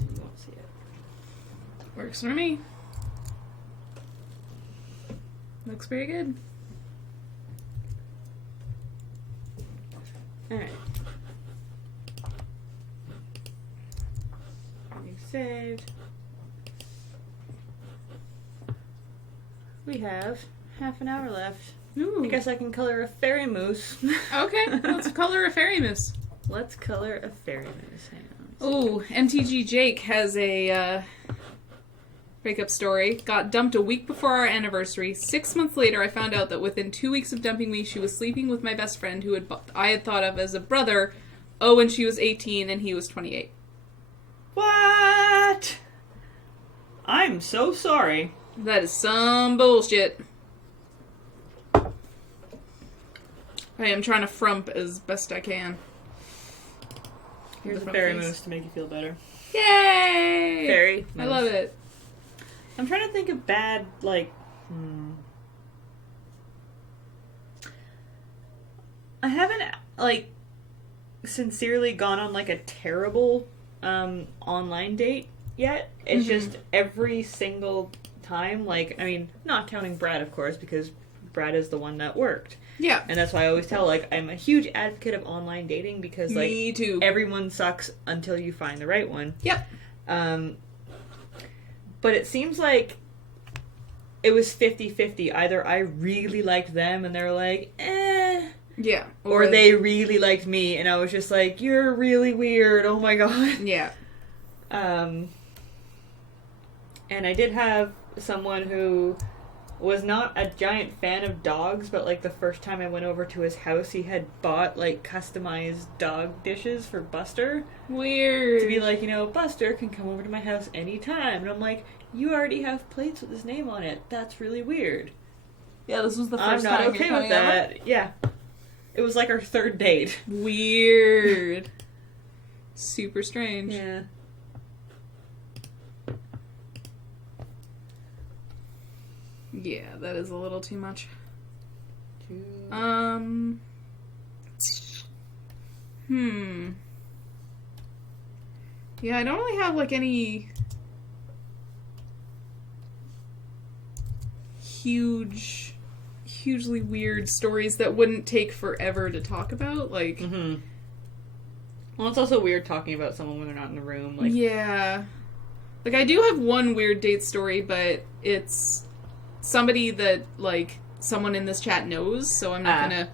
You won't see it. Works for me. Looks pretty good. Alright. Getting saved. We have half an hour left. Ooh. I guess I can color a fairy moose. Okay, let's color a fairy moose. Let's color a fairy moose. Hang on. Ooh, MTG Jake has a breakup story. Got dumped a week before our anniversary. 6 months later, I found out that within 2 weeks of dumping me, she was sleeping with my best friend, who I had thought of as a brother. Oh, when she was 18 and he was 28. What? I'm so sorry. That is some bullshit. I am trying to frump as best I can. Here's a frump fairy face. moose to make you feel better. Yay! Fairy I moose. love it. I'm trying to think of bad, like... I haven't, like, sincerely gone on, like, a terrible online date yet. It's just every single time, like, I mean, not counting Brad, of course, because Brad is the one that worked. Yeah. And that's why I always tell, like, I'm a huge advocate of online dating because, like, Me too. everyone sucks until you find the right one. Yep. But it seems like it was 50-50. Either I really liked them and they're like, eh. Yeah. Or they really liked me and I was just like, you're really weird. Oh my god. Yeah. And I did have someone who was not a giant fan of dogs, but like the first time I went over to his house, he had bought like customized dog dishes for Buster. Weird. To be like, you know, Buster can come over to my house anytime. And I'm like, you already have plates with his name on it. That's really weird. Yeah, this was the I'm first not time okay you're with coming over? that. Yeah. It was like our third date. Weird. Super strange. Yeah. Yeah, that is a little too much. Yeah, I don't really have, like, any hugely weird stories that wouldn't take forever to talk about. Like, Well, it's also weird talking about someone when they're not in the room. Like, yeah. Like, I do have one weird date story, but it's somebody that, like, someone in this chat knows, so I'm not gonna...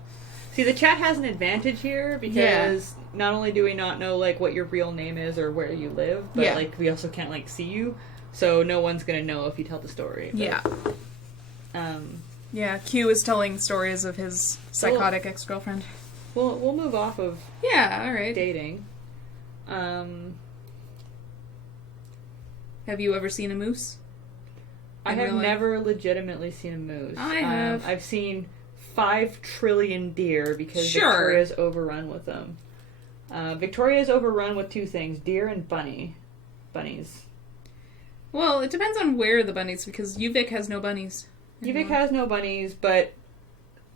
See, the chat has an advantage here because not only do we not know, like, what your real name is or where you live, but, like, we also can't, like, see you, so no one's gonna know if you tell the story. But, Yeah, Q is telling stories of his psychotic ex-girlfriend. We'll move off of alright. dating. Have you ever seen a moose? I have never legitimately seen a moose. I have. I've seen 5 trillion deer because Victoria's overrun with them. Victoria's overrun with 2 things, deer and bunnies. Well, it depends on where the bunnies, because UVic has no bunnies. UVic has no bunnies, but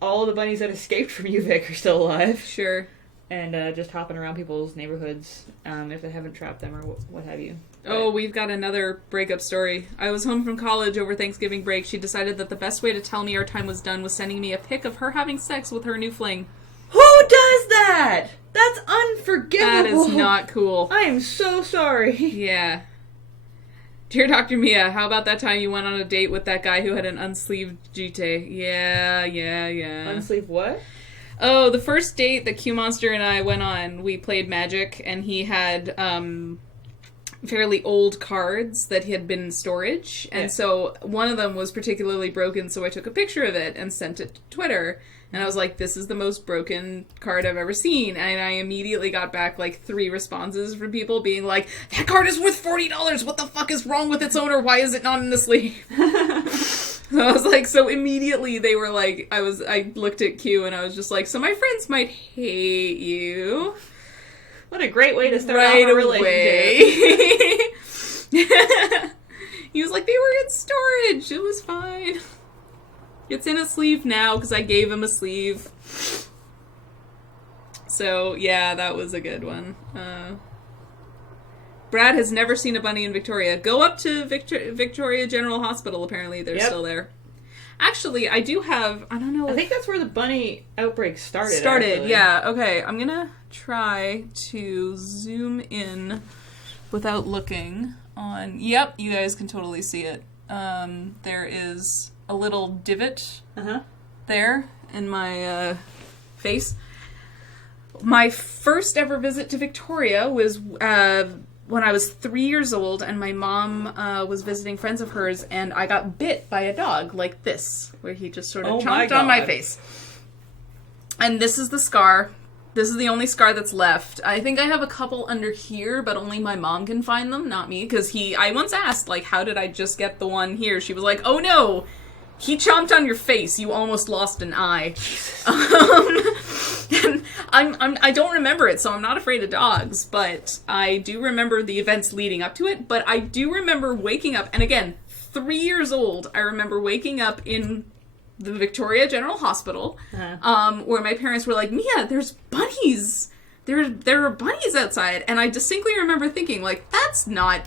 all the bunnies that escaped from UVic are still alive. Sure. And just hopping around people's neighborhoods if they haven't trapped them or what have you. Oh, we've got another breakup story. I was home from college over Thanksgiving break. She decided that the best way to tell me our time was done was sending me a pic of her having sex with her new fling. Who does that? That's unforgivable. That is not cool. I am so sorry. Yeah. Dear Dr. Mia, how about that time you went on a date with that guy who had an unsleeved jite? Yeah. Unsleeved what? Oh, the first date that Q Monster and I went on, we played Magic, and he had fairly old cards that had been in storage, and so one of them was particularly broken, so I took a picture of it and sent it to Twitter, and I was like, this is the most broken card I've ever seen, and I immediately got back like 3 responses from people being like, that card is worth $40, what the fuck is wrong with its owner, why is it not in the sleeve? So I was like, so immediately they were like, I looked at Q and I was just like, so my friends might hate you. What a great way to start off a relationship. He was like, they were in storage. It was fine. It's in a sleeve now because I gave him a sleeve. So, yeah, that was a good one. Brad has never seen a bunny in Victoria. Go up to Victoria General Hospital, apparently. They're still there. Actually, I do have... I don't know... I think that's where the bunny outbreak started, actually. Yeah. Okay, I'm gonna try to zoom in without looking on... Yep, you guys can totally see it. There is a little divot there in my face. My first ever visit to Victoria was... when I was 3 years old, and my mom was visiting friends of hers, and I got bit by a dog like this, where he just sort of chomped on my face. And this is the scar. This is the only scar that's left. I think I have a couple under here, but only my mom can find them, not me, because I once asked, like, how did I just get the one here? She was like, oh no, he chomped on your face. You almost lost an eye. And I don't remember it, so I'm not afraid of dogs, but I do remember the events leading up to it, but I do remember waking up, and again, 3 years old, I remember waking up in the Victoria General Hospital, where my parents were like, Mia, there's bunnies! There are bunnies outside, and I distinctly remember thinking, like, that's not...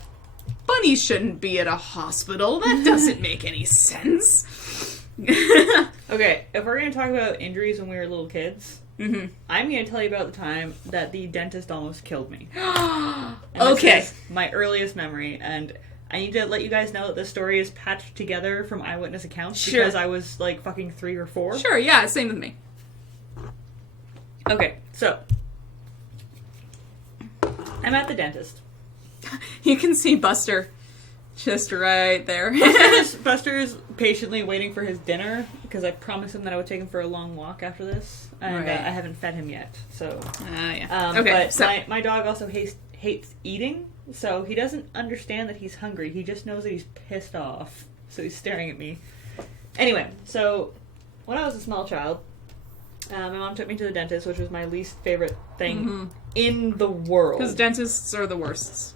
Bunnies shouldn't be at a hospital. That doesn't make any sense. Okay, if we're going to talk about injuries when we were little kids, I'm going to tell you about the time that the dentist almost killed me. Okay. This is my earliest memory, and I need to let you guys know that this story is patched together from eyewitness accounts because I was like fucking 3 or 4. Sure, yeah, same with me. Okay, so I'm at the dentist. You can see Buster just right there. Buster's patiently waiting for his dinner because I promised him that I would take him for a long walk after this, and I haven't fed him yet. So, okay. But so my dog also hates eating, so he doesn't understand that he's hungry. He just knows that he's pissed off, so he's staring at me. Anyway, so when I was a small child, my mom took me to the dentist, which was my least favorite thing in the world. Because dentists are the worsts.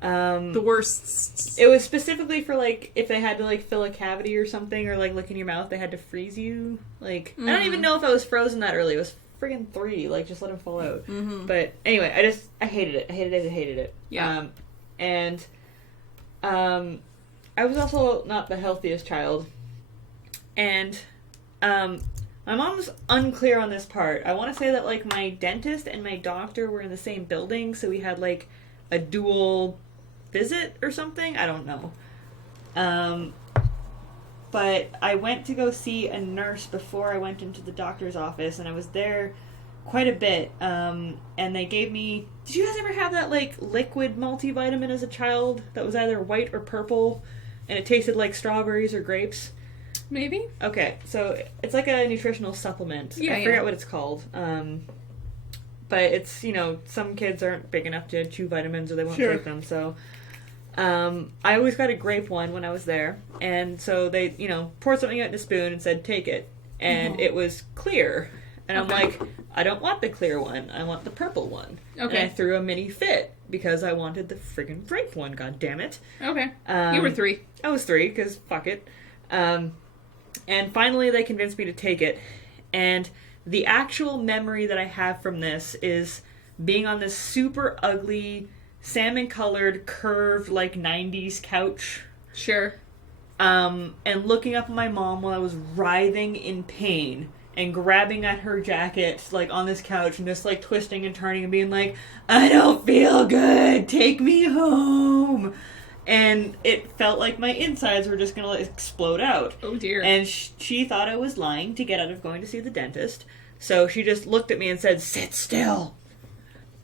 The worst. It was specifically for, like, if they had to, like, fill a cavity or something, or, like, look in your mouth, they had to freeze you. Like, I don't even know if I was frozen that early. It was friggin' 3. Like, just let him fall out. But, anyway, I hated it. I hated it. Yeah. I was also not the healthiest child. And, my mom's unclear on this part. I want to say that, like, my dentist and my doctor were in the same building, so we had, like, a dual visit or something. I don't know. But I went to go see a nurse before I went into the doctor's office, and I was there quite a bit. And they gave me... Did you guys ever have that, like, liquid multivitamin as a child that was either white or purple, and it tasted like strawberries or grapes? Maybe? Okay, so it's like a nutritional supplement. Yeah, I forget what it's called. But it's, you know, some kids aren't big enough to chew vitamins or they won't take them, so... I always got a grape one when I was there, and so they, you know, poured something out in a spoon and said, take it, and it was clear, and I'm like, I don't want the clear one, I want the purple one. Okay. And I threw a mini fit, because I wanted the friggin' grape one, god damn it. Okay. You were 3. I was 3, because fuck it. And finally they convinced me to take it, And the actual memory that I have from this is being on this super ugly, salmon-colored, curved, like, 90s couch. Sure. And looking up at my mom while I was writhing in pain and grabbing at her jacket, like, on this couch and just, like, twisting and turning and being like, I don't feel good, take me home. And it felt like my insides were just gonna explode out. Oh dear. And she thought I was lying to get out of going to see the dentist. So she just looked at me and said, sit still.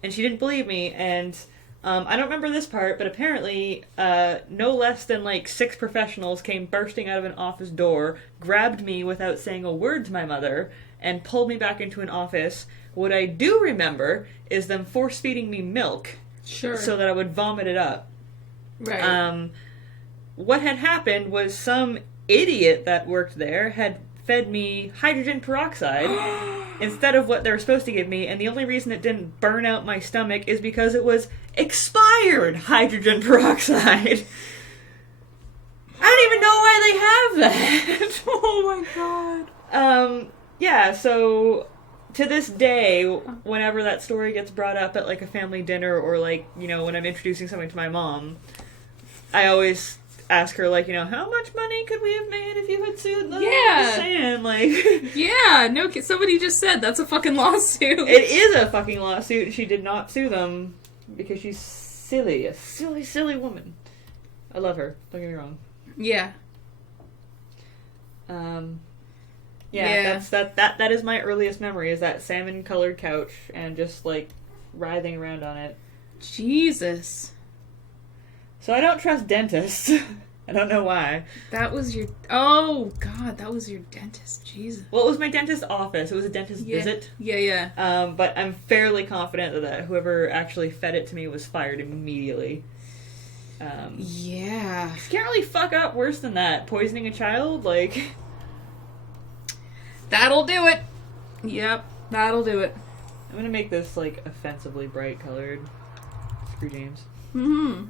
And she didn't believe me, and I don't remember this part, but apparently no less than like 6 professionals came bursting out of an office door, grabbed me without saying a word to my mother, and pulled me back into an office. What I do remember is them force-feeding me milk. Sure. So that I would vomit it up. Right. What had happened was some idiot that worked there had fed me hydrogen peroxide instead of what they were supposed to give me, and the only reason it didn't burn out my stomach is because it was expired hydrogen peroxide. I don't even know why they have that. Oh my god. Yeah, so to this day, whenever that story gets brought up at like a family dinner or like, you know, when I'm introducing something to my mom, I always ask her, like, you know, how much money could we have made if you had sued them? Yeah. Just saying, like... Yeah, no, somebody just said that's a fucking lawsuit. It is a fucking lawsuit, and she did not sue them because she's silly. A silly, silly woman. I love her. Don't get me wrong. Yeah. Yeah. That is my earliest memory, is that salmon-colored couch and just, like, writhing around on it. Jesus. So I don't trust dentists. I don't know why. That was your... Oh, God, that was your dentist. Jesus. Well, it was my dentist's office. It was a dentist visit. Yeah. But I'm fairly confident that whoever actually fed it to me was fired immediately. Yeah. You can't really fuck up worse than that. Poisoning a child? Like... That'll do it. Yep, that'll do it. I'm gonna make this, like, offensively bright colored. Screw James. Mm-hmm.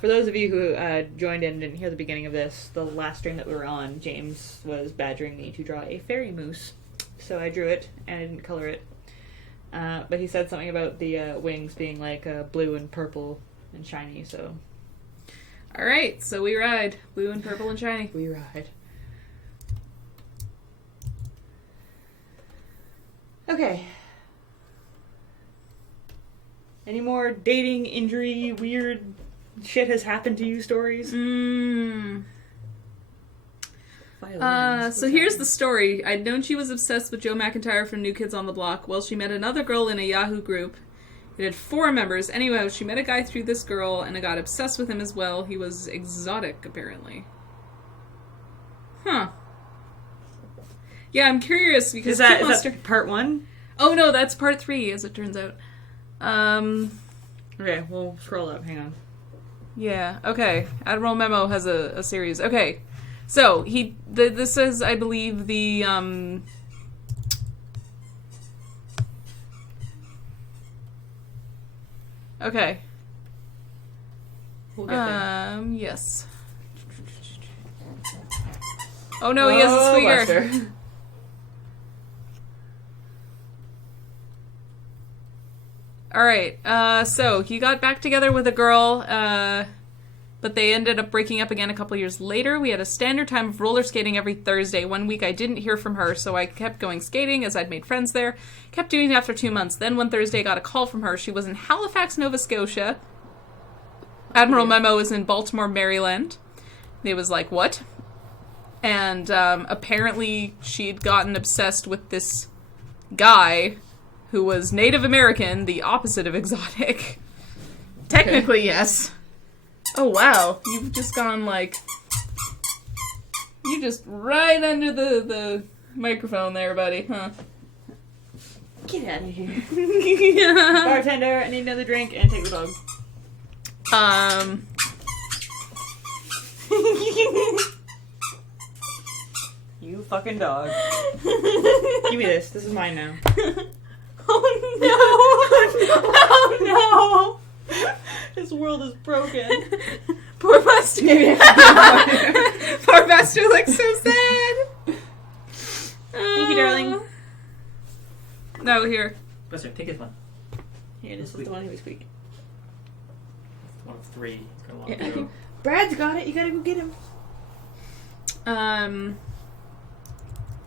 For those of you who joined in and didn't hear the beginning of this, the last stream that we were on, James was badgering me to draw a fairy moose. So I drew it, and I didn't color it. But he said something about the wings being, like, blue and purple and shiny, so... Alright, so we ride. Blue and purple and shiny. We ride. Okay. Any more dating, injury, weird shit has happened to you stories? So here's the story. I'd known she was obsessed with Joe McIntyre from New Kids on the Block. Well, she met another girl in a Yahoo group. It had 4 members. Anyway, she met a guy through this girl and got obsessed with him as well. He was exotic, apparently. Huh. Yeah, I'm curious because... Is that part 1? Oh, no, that's part 3, as it turns out. Okay, we'll scroll up. Hang on. Yeah, okay. Admiral Memo has a series. Okay. So, this is, I believe, the, Okay. We'll get there. Yes. Oh no, he has a squeaker. Buster. Alright, so he got back together with a girl, but they ended up breaking up again a couple years later. We had a standard time of roller skating every Thursday. One week I didn't hear from her, so I kept going skating as I'd made friends there. Kept doing it after 2 months. Then one Thursday I got a call from her. She was in Halifax, Nova Scotia. Admiral Memo was in Baltimore, Maryland. They was like, what? And apparently she'd gotten obsessed with this guy who was Native American, the opposite of exotic. Technically, yes. Oh, wow. You've just gone, like... You just right under the microphone there, buddy, huh? Get out of here. Yeah. Bartender, I need another drink, and take the dog. You fucking dog. Give me this. This is mine now. Oh, no. Oh, no. This world is broken. Poor Buster. Maybe I should get out of here. Poor Buster looks so sad. Thank you, darling. No, here. Buster, pick his one. Here, this is the one who was squeaking. It's one of three. He's got a long Yeah. to go. Brad's got it. You gotta go get him.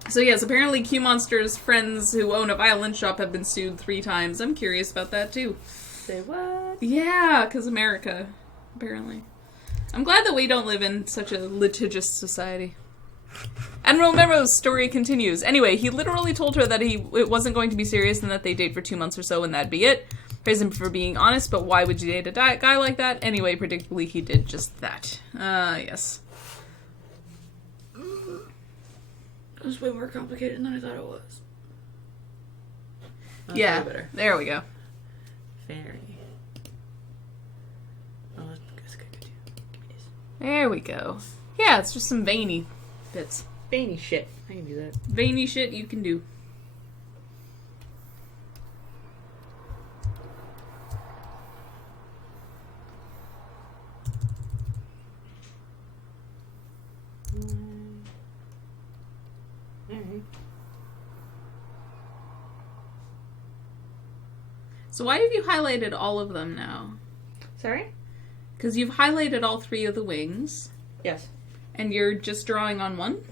So yes, apparently Q Monster's friends who own a violin shop have been sued 3 times. I'm curious about that too. Say what? Yeah, because America, apparently. I'm glad that we don't live in such a litigious society. Admiral Memo's story continues. Anyway, he literally told her that it wasn't going to be serious and that they date for 2 months or so and that'd be it. Praise him for being honest, but why would you date a guy like that? Anyway, predictably, he did just that. Yes. It was way more complicated than I thought it was. That's Yeah, way better. there we go. Very. Oh, that's good. Give me this. There we go. Yeah, it's just some veiny bits. Veiny shit. I can do that. Veiny shit you can do. Alright. So why have you highlighted all of them now? Sorry? Because you've highlighted all 3 of the wings, Yes. and you're just drawing on one?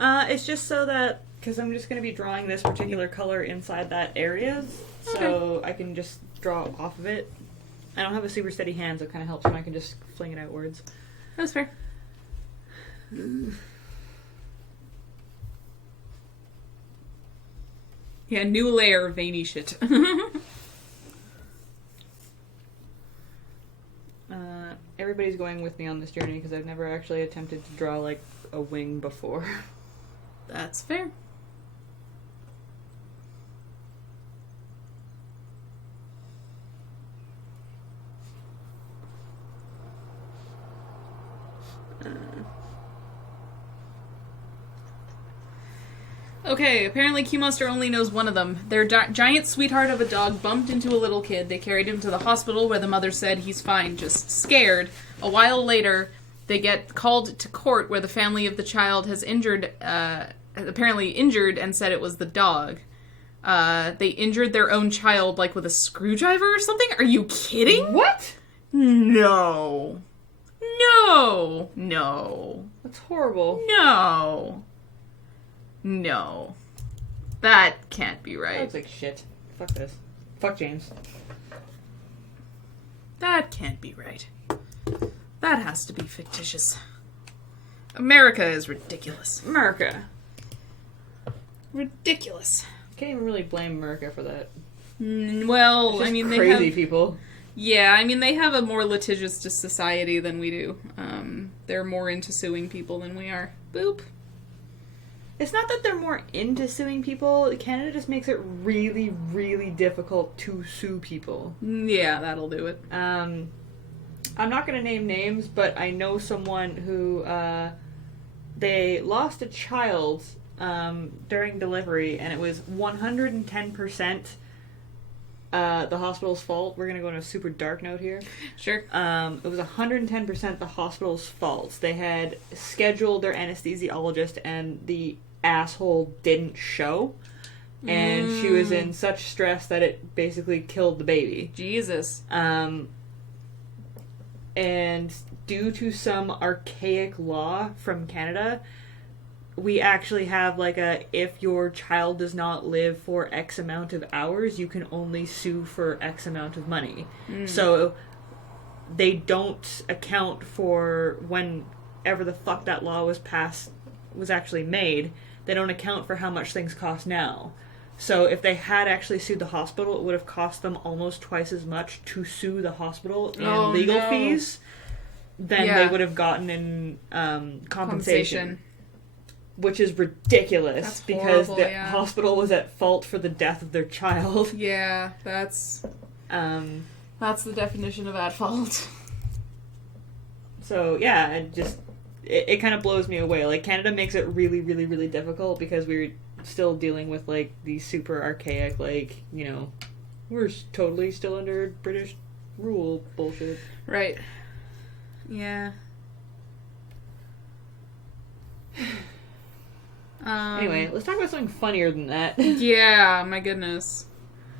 It's just so that, because I'm just going to be drawing this particular color inside that area, so I can just draw off of it. I don't have a super steady hand, so it kind of helps when I can just fling it outwards. That's fair. Yeah, new layer of veiny shit. Everybody's going with me on this journey because I've never actually attempted to draw, like, a wing before. That's fair. Okay, apparently Q Monster only knows one of them. Their giant sweetheart of a dog bumped into a little kid. They carried him to the hospital where the mother said he's fine, just scared. A while later, they get called to court where the family of the child has apparently injured and said it was the dog. They injured their own child, like with a screwdriver or something? Are you kidding? What? No. No. No. That's horrible. No. No. That can't be That right. looks like shit. Fuck this. Fuck James. That can't be right. That has to be fictitious. America is ridiculous. America. Ridiculous. Can't even really blame America for that. Well, It's just I mean, they crazy have... people. Yeah, I mean, they have a more litigious society than we do. They're more into suing people than we are. Boop. It's not that they're more into suing people. Canada just makes it really, really difficult to sue people. Yeah, that'll do it. I'm not going to name names, but I know someone who they lost a child during delivery, and it was 110% the hospital's fault. We're going to go on a super dark note here. Sure. It was 110% the hospital's fault. They had scheduled their anesthesiologist, and the asshole didn't show. And she was in such stress that it basically killed the baby. Jesus. And due to some archaic law from Canada, we actually have like if your child does not live for X amount of hours, you can only sue for X amount of money. So they don't account for whenever the fuck that law was actually made. They don't account for how much things cost now. So if they had actually sued the hospital, it would have cost them almost twice as much to sue the hospital in legal fees than they would have gotten in compensation. Which is ridiculous. That's because horrible, the hospital was at fault for the death of their child. Yeah, that's the definition of at fault. So yeah, it kind of blows me away. Like, Canada makes it really, really, really difficult because we're still dealing with, like, these super archaic, like, you know, we're totally still under British rule bullshit. Right. Yeah. Anyway, let's talk about something funnier than that. Yeah, my goodness.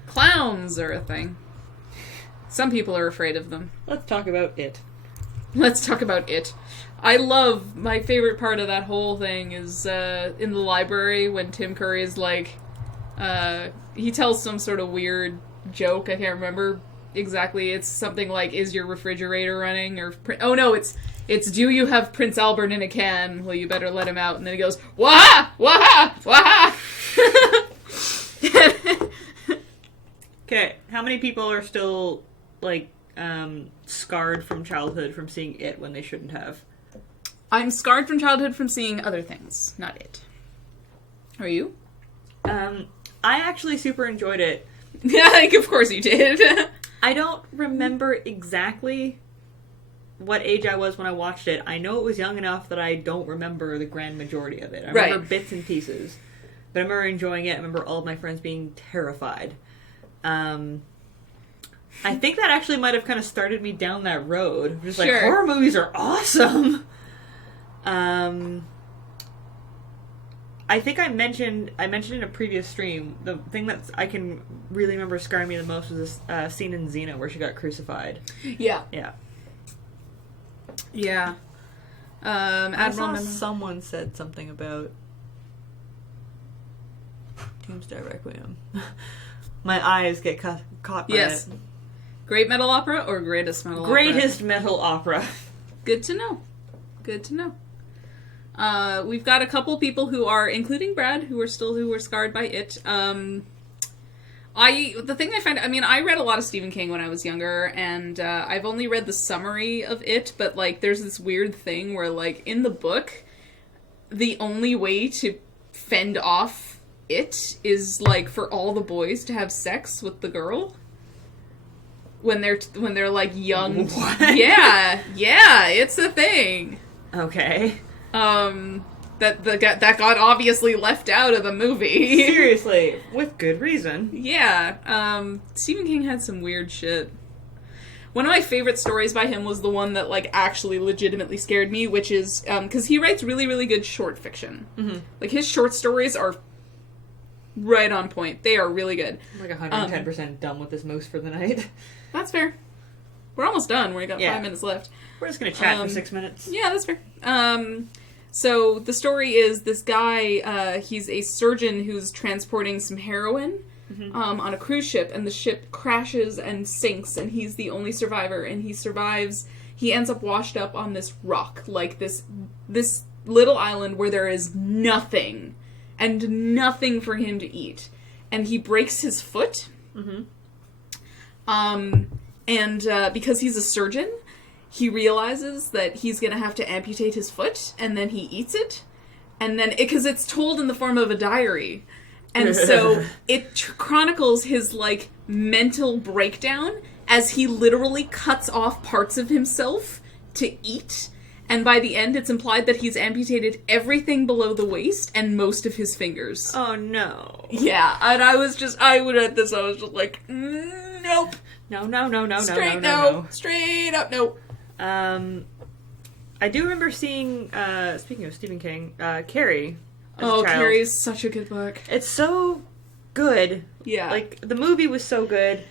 Clowns are a thing. Some people are afraid of them. Let's talk about it. Let's talk about it. I love, my favorite part of that whole thing is in the library when Tim Curry is like, he tells some sort of weird joke, I can't remember exactly. It's something like, is your refrigerator running? Or, oh no, it's do you have Prince Albert in a can? Well, you better let him out. And then he goes, waha! Waha! Waha! Okay, how many people are still, like, scarred from childhood from seeing it when they shouldn't have? I'm scarred from childhood from seeing other things, not it. Are you? I actually super enjoyed it. Yeah, like, of course you did. I don't remember exactly what age I was when I watched it. I know it was young enough that I don't remember the grand majority of it. I remember bits and pieces. But I remember enjoying it. I remember all of my friends being terrified. I think that actually might have kind of started me down that road. Just like, horror movies are awesome! I think I mentioned in a previous stream, the thing that I can really remember scarring me the most was this scene in Xena where she got crucified. Yeah. Yeah. Yeah. I saw someone said something about Tombstone Requiem. My eyes get caught by it. Great metal opera or greatest metal opera? Greatest metal opera. Good to know. Good to know. We've got a couple people who are, including Brad, who are scarred by it. The thing I find, I mean, I read a lot of Stephen King when I was younger, and I've only read the summary of it, but, like, there's this weird thing where, like, in the book, the only way to fend off it is, like, for all the boys to have sex with the girl. When they're, like, young. What? Yeah, it's a thing. Okay. That got obviously left out of the movie. Seriously, with good reason. Yeah, Stephen King had some weird shit. One of my favorite stories by him was the one that, like, actually legitimately scared me, which is, because he writes really, really good short fiction. Mm-hmm. Like, his short stories are right on point. They are really good. I'm like 110% done with this moose for the night. That's fair. We're almost done. We got 5 minutes left. We're just gonna chat for 6 minutes. Yeah, that's fair. So the story is this guy, he's a surgeon who's transporting some heroin on a cruise ship, and the ship crashes and sinks, and he's the only survivor, and he survives. He ends up washed up on this rock, like this little island where there is nothing, and nothing for him to eat. And he breaks his foot. Mm-hmm. And because he's a surgeon, he realizes that he's going to have to amputate his foot, and then he eats it. And then, because it's told in the form of a diary. And so it chronicles his, like, mental breakdown as he literally cuts off parts of himself to eat. And by the end, it's implied that he's amputated everything below the waist and most of his fingers. Oh, no. Yeah, and I was just like, nope. No. Straight up, no. I do remember seeing, speaking of Stephen King, Carrie. Carrie is such a good book. It's so good. Yeah. Like, the movie was so good.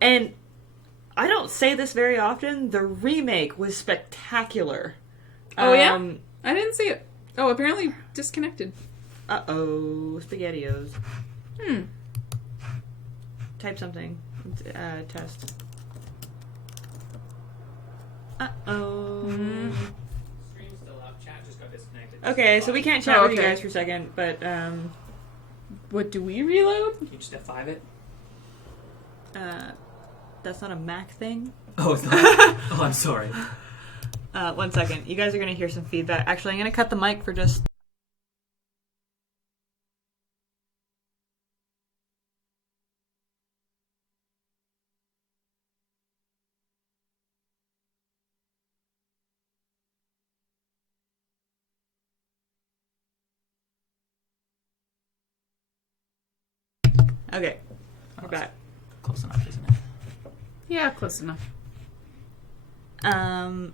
And I don't say this very often, the remake was spectacular. Oh, yeah? I didn't see it. Oh, apparently disconnected. Uh-oh. SpaghettiOs. Type something. Test. Uh-oh. Stream's still up. Chat just got disconnected. Okay, so we can't chat with you guys for a second, but, What, do we reload? Can you just F5 it? that's not a Mac thing? Oh, it's not? Oh, I'm sorry. 1 second. You guys are gonna hear some feedback. Actually, I'm gonna cut the mic for just... Okay, we're back. Close enough, isn't it? Yeah, close enough. The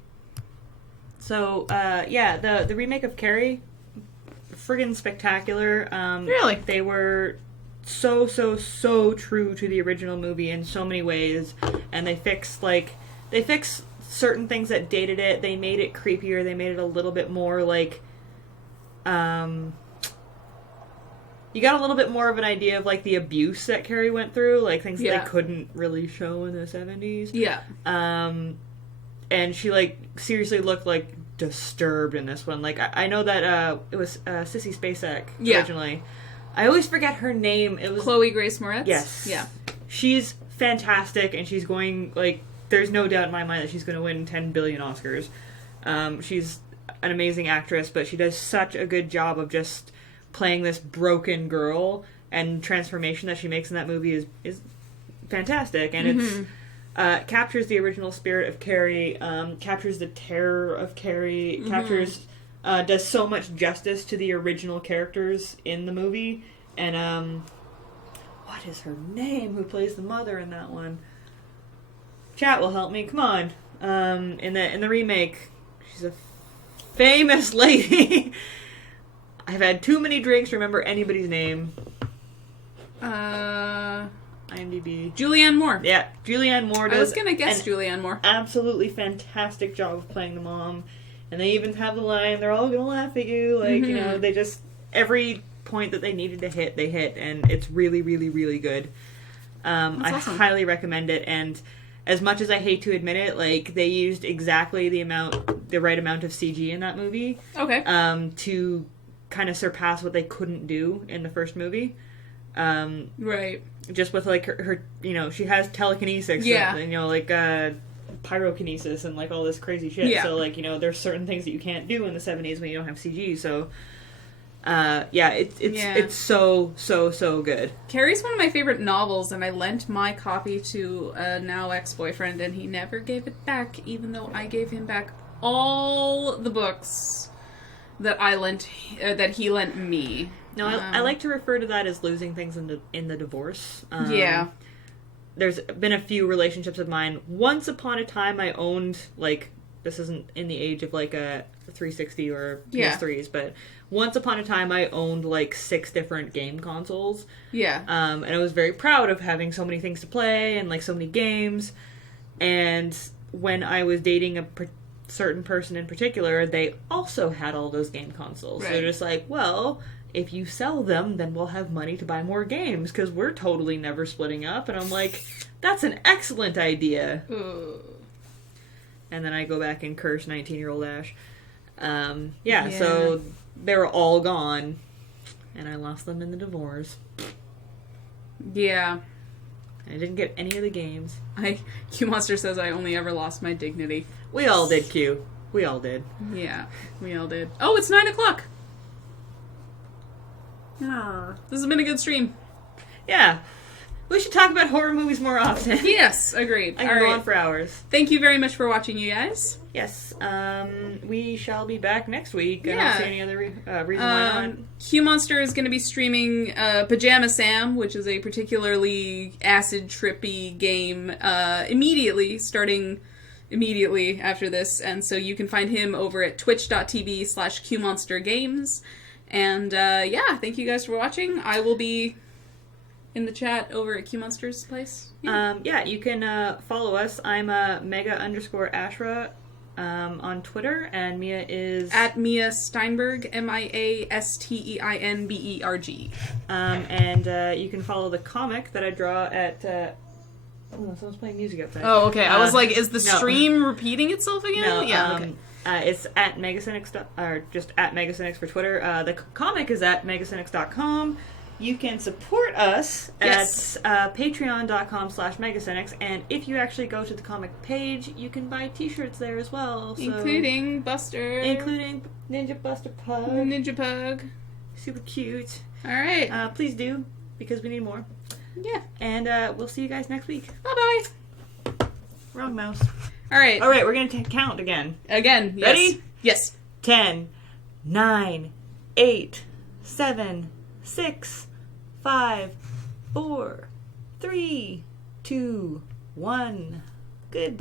remake of Carrie, friggin' spectacular. Really? They were so true to the original movie in so many ways, and they fixed certain things that dated it. They made it creepier. They made it a little bit more like, you got a little bit more of an idea of like the abuse that Carrie went through, like things that they couldn't really show in the 70s. Yeah. And she like seriously looked like disturbed in this one. Like I know that it was Sissy Spacek originally. I always forget her name. It was Chloe Grace Moretz. Yes. Yeah. She's fantastic, and she's going like. There's no doubt in my mind that she's going to win 10 billion Oscars. She's an amazing actress, but she does such a good job of just playing this broken girl, and transformation that she makes in that movie is fantastic, and it's captures the original spirit of Carrie, captures the terror of Carrie, does so much justice to the original characters in the movie, and what is her name? Who plays the mother in that one? Chat will help me. Come on. In the remake, she's a famous lady. I've had too many drinks to remember anybody's name. IMDb. Julianne Moore. Yeah, Julianne Moore does. I was gonna guess Julianne Moore. Absolutely fantastic job of playing the mom, and they even have the line, "They're all gonna laugh at you." Like you know, they just every point that they needed to hit, they hit, and it's really, really, really good. I highly recommend it, and. As much as I hate to admit it, like, they used exactly the right amount of CG in that movie. Okay. To kind of surpass what they couldn't do in the first movie. Right. Just with, like, her you know, she has telekinesis. Yeah. And, you know, like, pyrokinesis and, like, all this crazy shit. Yeah. So, like, you know, there's certain things that you can't do in the 70s when you don't have CG, so... it's so good. Carrie's one of my favorite novels, and I lent my copy to a now ex-boyfriend, and he never gave it back, even though I gave him back all the books that that he lent me. No, I like to refer to that as losing things in the divorce. Yeah. There's been a few relationships of mine. Once upon a time, I owned, like, this isn't in the age of, like, a 360 or PS3s, but once upon a time, I owned, like, 6 different game consoles. Yeah. And I was very proud of having so many things to play and, like, so many games. And when I was dating a certain person in particular, they also had all those game consoles. Right. So they're just like, well, if you sell them, then we'll have money to buy more games, because we're totally never splitting up. And I'm like, that's an excellent idea. Ooh. And then I go back and curse 19-year-old Ash. So they were all gone, and I lost them in the divorce. Yeah. I didn't get any of the games. Q Monster says I only ever lost my dignity. We all did, Q. We all did. Yeah, we all did. Oh, it's 9:00. This has been a good stream. Yeah. We should talk about horror movies more often. Yes, agreed. I can go on for hours. Thank you very much for watching, you guys. Yes. We shall be back next week. I Yeah. don't see any other reason why not. Q Monster is going to be streaming Pajama Sam, which is a particularly acid trippy game, starting immediately after this. And so you can find him over at twitch.tv/QMonsterGames. And thank you guys for watching. I will be in the chat over at Q Monster's place. Yeah, you can follow us. I'm Mega_Ashra on Twitter, and Mia is At Mia Steinberg, MIASTEINBERG. And you can follow the comic that I draw at. Someone's playing music outside. Oh, okay. I was like, is the no. stream repeating itself again? No, Yeah, okay. It's at Megacynics, or just at Megacynics for Twitter. The comic is at Megacynics.com. You can support us at patreon.com/Megacynics, and if you actually go to the comic page, you can buy t-shirts there as well. So, Including Buster. Including Ninja Buster Pug. Ninja Pug. Super cute. Alright. Please do, because we need more. Yeah. And we'll see you guys next week. Bye-bye. Wrong mouse. Alright. Alright, we're going to count again. Again. Yes. Ready? Yes. 10, 9, 8, 7, 6, 5, 4, 3, 2, 1. Goodbye.